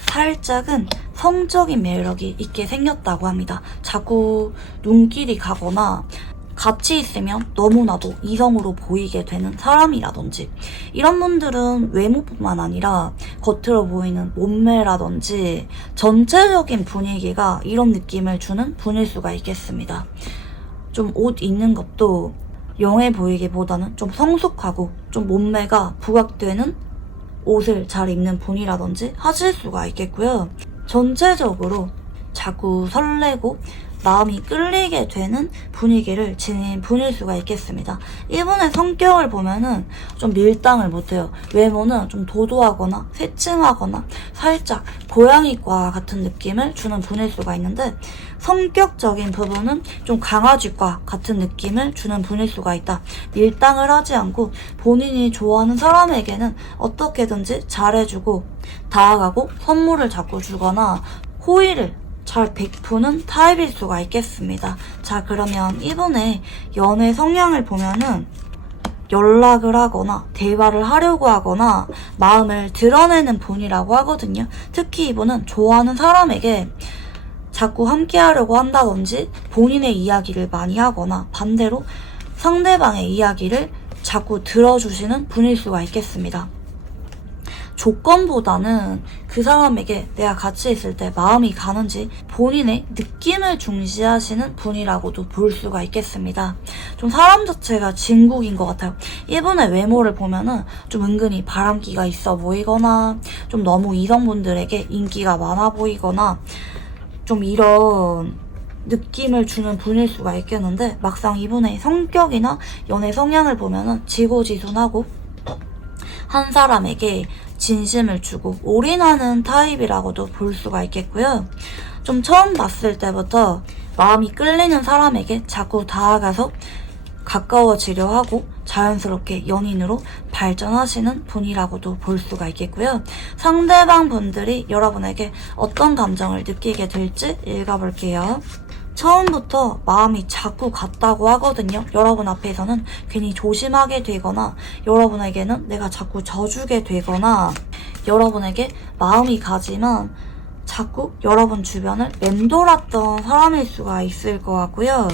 살짝은 성적인 매력이 있게 생겼다고 합니다. 자꾸 눈길이 가거나 같이 있으면 너무나도 이성으로 보이게 되는 사람이라든지, 이런 분들은 외모뿐만 아니라 겉으로 보이는 몸매라든지 전체적인 분위기가 이런 느낌을 주는 분일 수가 있겠습니다. 좀 옷 입는 것도 영해 보이기보다는 좀 성숙하고 좀 몸매가 부각되는 옷을 잘 입는 분이라든지 하실 수가 있겠고요. 전체적으로 자꾸 설레고 마음이 끌리게 되는 분위기를 지닌 분일 수가 있겠습니다. 이분의 성격을 보면은 좀 밀당을 못해요. 외모는 좀 도도하거나 새침하거나 살짝 고양이과 같은 느낌을 주는 분일 수가 있는데, 성격적인 부분은 좀 강아지과 같은 느낌을 주는 분일 수가 있다. 밀당을 하지 않고 본인이 좋아하는 사람에게는 어떻게든지 잘해주고 다가가고 선물을 자꾸 주거나 호의를 잘 베푸는 타입일 수가 있겠습니다. 자, 그러면 이분의 연애 성향을 보면은 연락을 하거나 대화를 하려고 하거나 마음을 드러내는 분이라고 하거든요. 특히 이분은 좋아하는 사람에게 자꾸 함께 하려고 한다든지 본인의 이야기를 많이 하거나 반대로 상대방의 이야기를 자꾸 들어주시는 분일 수가 있겠습니다. 조건보다는 그 사람에게 내가 같이 있을 때 마음이 가는지 본인의 느낌을 중시하시는 분이라고도 볼 수가 있겠습니다. 좀 사람 자체가 진국인 것 같아요. 이분의 외모를 보면은 좀 은근히 바람기가 있어 보이거나 좀 너무 이성분들에게 인기가 많아 보이거나 좀 이런 느낌을 주는 분일 수가 있겠는데, 막상 이분의 성격이나 연애 성향을 보면은 지고지순하고 한 사람에게 진심을 주고 올인하는 타입이라고도 볼 수가 있겠고요. 좀 처음 봤을 때부터 마음이 끌리는 사람에게 자꾸 다가가서 가까워지려 하고 자연스럽게 연인으로 발전하시는 분이라고도 볼 수가 있겠고요. 상대방 분들이 여러분에게 어떤 감정을 느끼게 될지 읽어볼게요. 처음부터 마음이 자꾸 갔다고 하거든요. 여러분 앞에서는 괜히 조심하게 되거나 여러분에게는 내가 자꾸 져주게 되거나 여러분에게 마음이 가지만 자꾸 여러분 주변을 맴돌았던 사람일 수가 있을 것 같고요.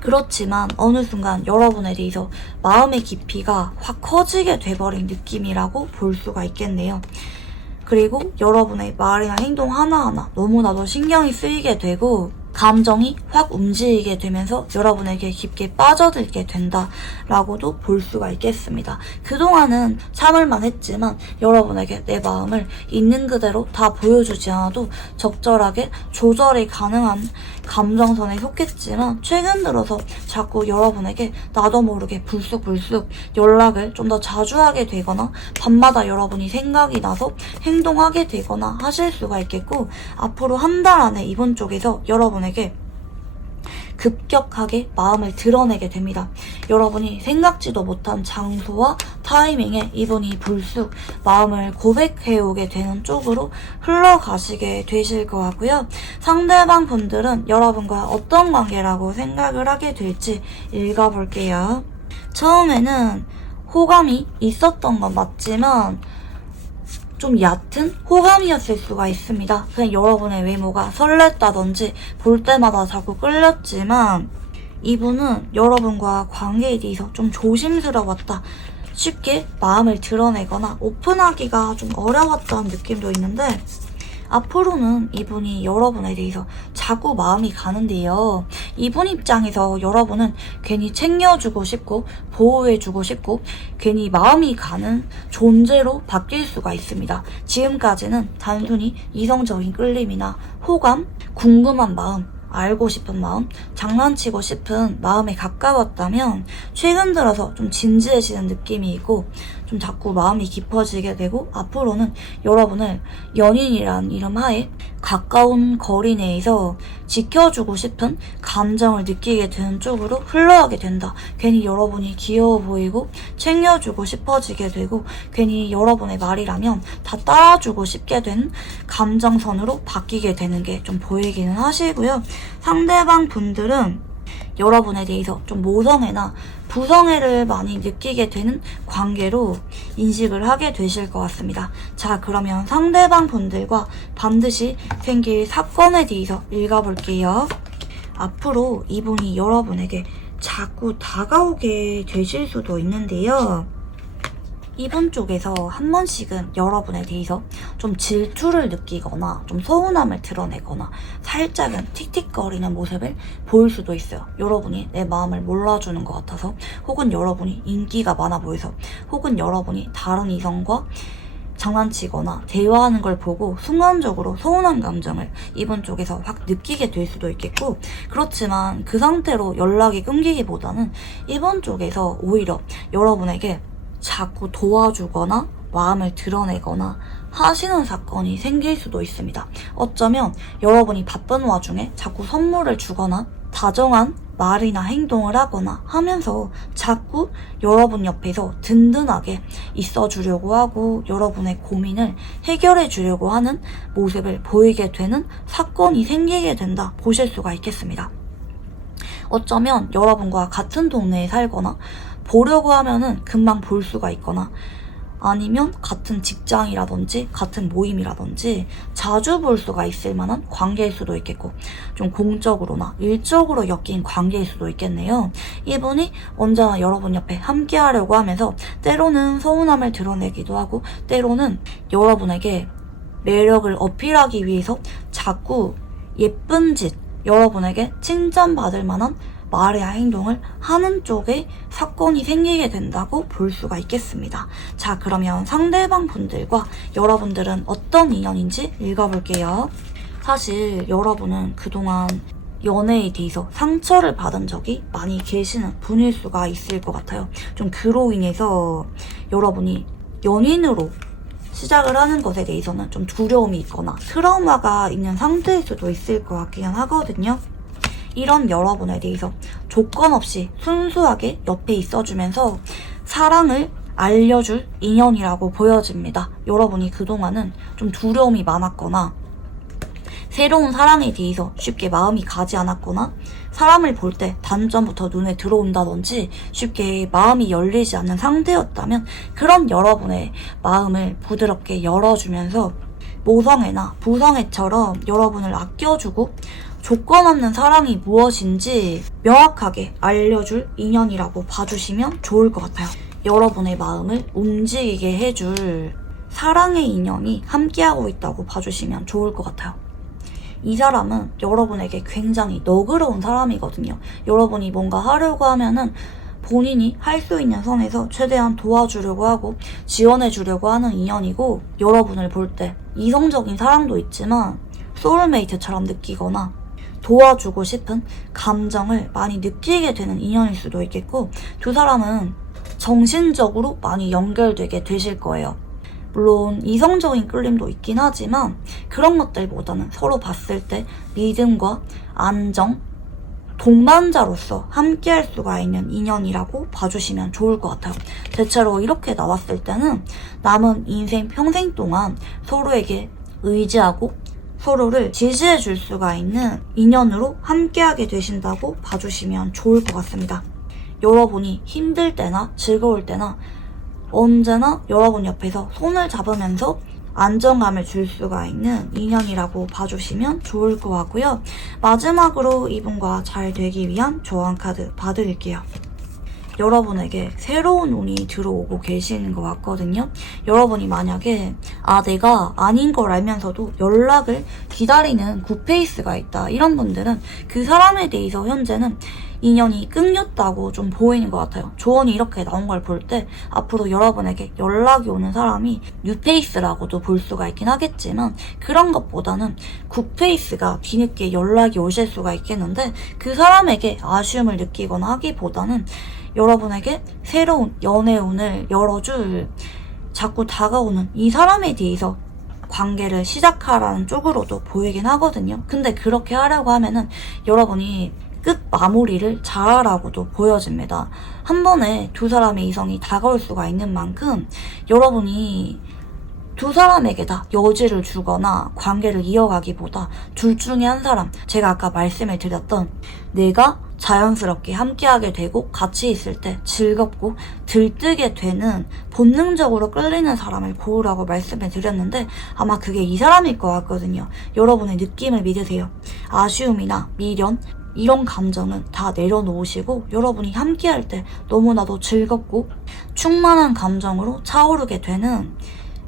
그렇지만 어느 순간 여러분에 대해서 마음의 깊이가 확 커지게 돼버린 느낌이라고 볼 수가 있겠네요. 그리고 여러분의 말이나 행동 하나하나 너무나도 신경이 쓰이게 되고 감정이 확 움직이게 되면서 여러분에게 깊게 빠져들게 된다라고도 볼 수가 있겠습니다. 그동안은 참을만 했지만 여러분에게 내 마음을 있는 그대로 다 보여주지 않아도 적절하게 조절이 가능한 감정선에 속했지만, 최근 들어서 자꾸 여러분에게 나도 모르게 불쑥불쑥 연락을 좀 더 자주 하게 되거나 밤마다 여러분이 생각이 나서 행동하게 되거나 하실 수가 있겠고, 앞으로 한 달 안에 이분 쪽에서 여러분에게 급격하게 마음을 드러내게 됩니다. 여러분이 생각지도 못한 장소와 타이밍에 이분이 불쑥 마음을 고백해오게 되는 쪽으로 흘러가시게 되실 것 같고요. 상대방 분들은 여러분과 어떤 관계라고 생각을 하게 될지 읽어볼게요. 처음에는 호감이 있었던 건 맞지만 좀 얕은 호감이었을 수가 있습니다. 그냥 여러분의 외모가 설렜다든지 볼 때마다 자꾸 끌렸지만 이분은 여러분과 관계에 대해서 좀 조심스러웠다, 쉽게 마음을 드러내거나 오픈하기가 좀 어려웠던 느낌도 있는데, 앞으로는 이분이 여러분에 대해서 자꾸 마음이 가는데요. 이분 입장에서 여러분은 괜히 챙겨주고 싶고 보호해주고 싶고 괜히 마음이 가는 존재로 바뀔 수가 있습니다. 지금까지는 단순히 이성적인 끌림이나 호감, 궁금한 마음, 알고 싶은 마음, 장난치고 싶은 마음에 가까웠다면 최근 들어서 좀 진지해지는 느낌이 있고 좀 자꾸 마음이 깊어지게 되고 앞으로는 여러분을 연인이란 이름 하에 가까운 거리 내에서 지켜주고 싶은 감정을 느끼게 되는 쪽으로 흘러가게 된다. 괜히 여러분이 귀여워 보이고 챙겨주고 싶어지게 되고 괜히 여러분의 말이라면 다 따라주고 싶게 되는 감정선으로 바뀌게 되는 게 좀 보이기는 하시고요. 상대방 분들은 여러분에 대해서 좀 모성애나 부성애를 많이 느끼게 되는 관계로 인식을 하게 되실 것 같습니다. 자, 그러면 상대방 분들과 반드시 생길 사건에 대해서 읽어볼게요. 앞으로 이분이 여러분에게 자꾸 다가오게 되실 수도 있는데요. 이분 쪽에서 한 번씩은 여러분에 대해서 좀 질투를 느끼거나 좀 서운함을 드러내거나 살짝은 틱틱거리는 모습을 보일 수도 있어요. 여러분이 내 마음을 몰라주는 것 같아서 혹은 여러분이 인기가 많아 보여서 혹은 여러분이 다른 이성과 장난치거나 대화하는 걸 보고 순간적으로 서운한 감정을 이분 쪽에서 확 느끼게 될 수도 있겠고 그렇지만 그 상태로 연락이 끊기기보다는 이분 쪽에서 오히려 여러분에게 자꾸 도와주거나 마음을 드러내거나 하시는 사건이 생길 수도 있습니다. 어쩌면 여러분이 바쁜 와중에 자꾸 선물을 주거나 다정한 말이나 행동을 하거나 하면서 자꾸 여러분 옆에서 든든하게 있어주려고 하고 여러분의 고민을 해결해 주려고 하는 모습을 보이게 되는 사건이 생기게 된다 보실 수가 있겠습니다. 어쩌면 여러분과 같은 동네에 살거나 보려고 하면은 금방 볼 수가 있거나 아니면 같은 직장이라든지 같은 모임이라든지 자주 볼 수가 있을 만한 관계일 수도 있겠고 좀 공적으로나 일적으로 엮인 관계일 수도 있겠네요. 이분이 언제나 여러분 옆에 함께 하려고 하면서 때로는 서운함을 드러내기도 하고 때로는 여러분에게 매력을 어필하기 위해서 자꾸 예쁜 짓, 여러분에게 칭찬받을 만한 말이나 행동을 하는 쪽에 사건이 생기게 된다고 볼 수가 있겠습니다. 자, 그러면 상대방 분들과 여러분들은 어떤 인연인지 읽어볼게요. 사실 여러분은 그동안 연애에 대해서 상처를 받은 적이 많이 계시는 분일 수가 있을 것 같아요. 좀 그로 인해서 여러분이 연인으로 시작을 하는 것에 대해서는 좀 두려움이 있거나 트라우마가 있는 상태일 수도 있을 것 같기는 하거든요. 이런 여러분에 대해서 조건 없이 순수하게 옆에 있어주면서 사랑을 알려줄 인연이라고 보여집니다. 여러분이 그동안은 좀 두려움이 많았거나 새로운 사랑에 대해서 쉽게 마음이 가지 않았거나 사람을 볼 때 단점부터 눈에 들어온다든지 쉽게 마음이 열리지 않는 상태였다면 그런 여러분의 마음을 부드럽게 열어주면서 모성애나 부성애처럼 여러분을 아껴주고 조건 없는 사랑이 무엇인지 명확하게 알려줄 인연이라고 봐주시면 좋을 것 같아요. 여러분의 마음을 움직이게 해줄 사랑의 인연이 함께하고 있다고 봐주시면 좋을 것 같아요. 이 사람은 여러분에게 굉장히 너그러운 사람이거든요. 여러분이 뭔가 하려고 하면은 본인이 할 수 있는 선에서 최대한 도와주려고 하고 지원해주려고 하는 인연이고 여러분을 볼 때 이성적인 사랑도 있지만 소울메이트처럼 느끼거나 도와주고 싶은 감정을 많이 느끼게 되는 인연일 수도 있겠고 두 사람은 정신적으로 많이 연결되게 되실 거예요. 물론 이성적인 끌림도 있긴 하지만 그런 것들보다는 서로 봤을 때 믿음과 안정, 동반자로서 함께할 수가 있는 인연이라고 봐주시면 좋을 것 같아요. 대체로 이렇게 나왔을 때는 남은 인생 평생 동안 서로에게 의지하고 서로를 지지해 줄 수가 있는 인연으로 함께하게 되신다고 봐주시면 좋을 것 같습니다. 여러분이 힘들 때나 즐거울 때나 언제나 여러분 옆에서 손을 잡으면서 안정감을 줄 수가 있는 인연이라고 봐주시면 좋을 것 같고요. 마지막으로 이분과 잘 되기 위한 조언 카드 봐드릴게요. 여러분에게 새로운 운이 들어오고 계시는 것 같거든요. 여러분이 만약에 내가 아닌 걸 알면서도 연락을 기다리는 굿페이스가 있다, 이런 분들은 그 사람에 대해서 현재는 인연이 끊겼다고 좀 보이는 것 같아요. 조언이 이렇게 나온 걸 볼 때 앞으로 여러분에게 연락이 오는 사람이 뉴페이스라고도 볼 수가 있긴 하겠지만, 그런 것보다는 굿페이스가 뒤늦게 연락이 오실 수가 있겠는데, 그 사람에게 아쉬움을 느끼거나 하기보다는 여러분에게 새로운 연애운을 열어줄 자꾸 다가오는 이 사람에 대해서 관계를 시작하라는 쪽으로도 보이긴 하거든요. 근데 그렇게 하려고 하면은 여러분이 끝 마무리를 잘하라고도 보여집니다. 한 번에 두 사람의 이성이 다가올 수가 있는 만큼 여러분이 두 사람에게 다 여지를 주거나 관계를 이어가기보다 둘 중에 한 사람, 제가 아까 말씀을 드렸던 내가 자연스럽게 함께하게 되고 같이 있을 때 즐겁고 들뜨게 되는, 본능적으로 끌리는 사람을 고르라고 말씀을 드렸는데 아마 그게 이 사람일 것 같거든요. 여러분의 느낌을 믿으세요. 아쉬움이나 미련, 이런 감정은 다 내려놓으시고 여러분이 함께할 때 너무나도 즐겁고 충만한 감정으로 차오르게 되는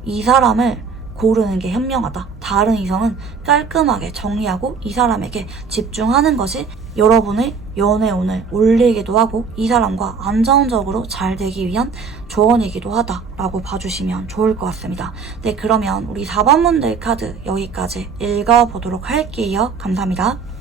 이 사람을 고르는 게 현명하다. 다른 이성은 깔끔하게 정리하고 이 사람에게 집중하는 것이 여러분의 연애운을 올리기도 하고 이 사람과 안정적으로 잘 되기 위한 조언이기도 하다라고 봐주시면 좋을 것 같습니다. 네, 그러면 우리 4번 분들 카드 여기까지 읽어보도록 할게요. 감사합니다.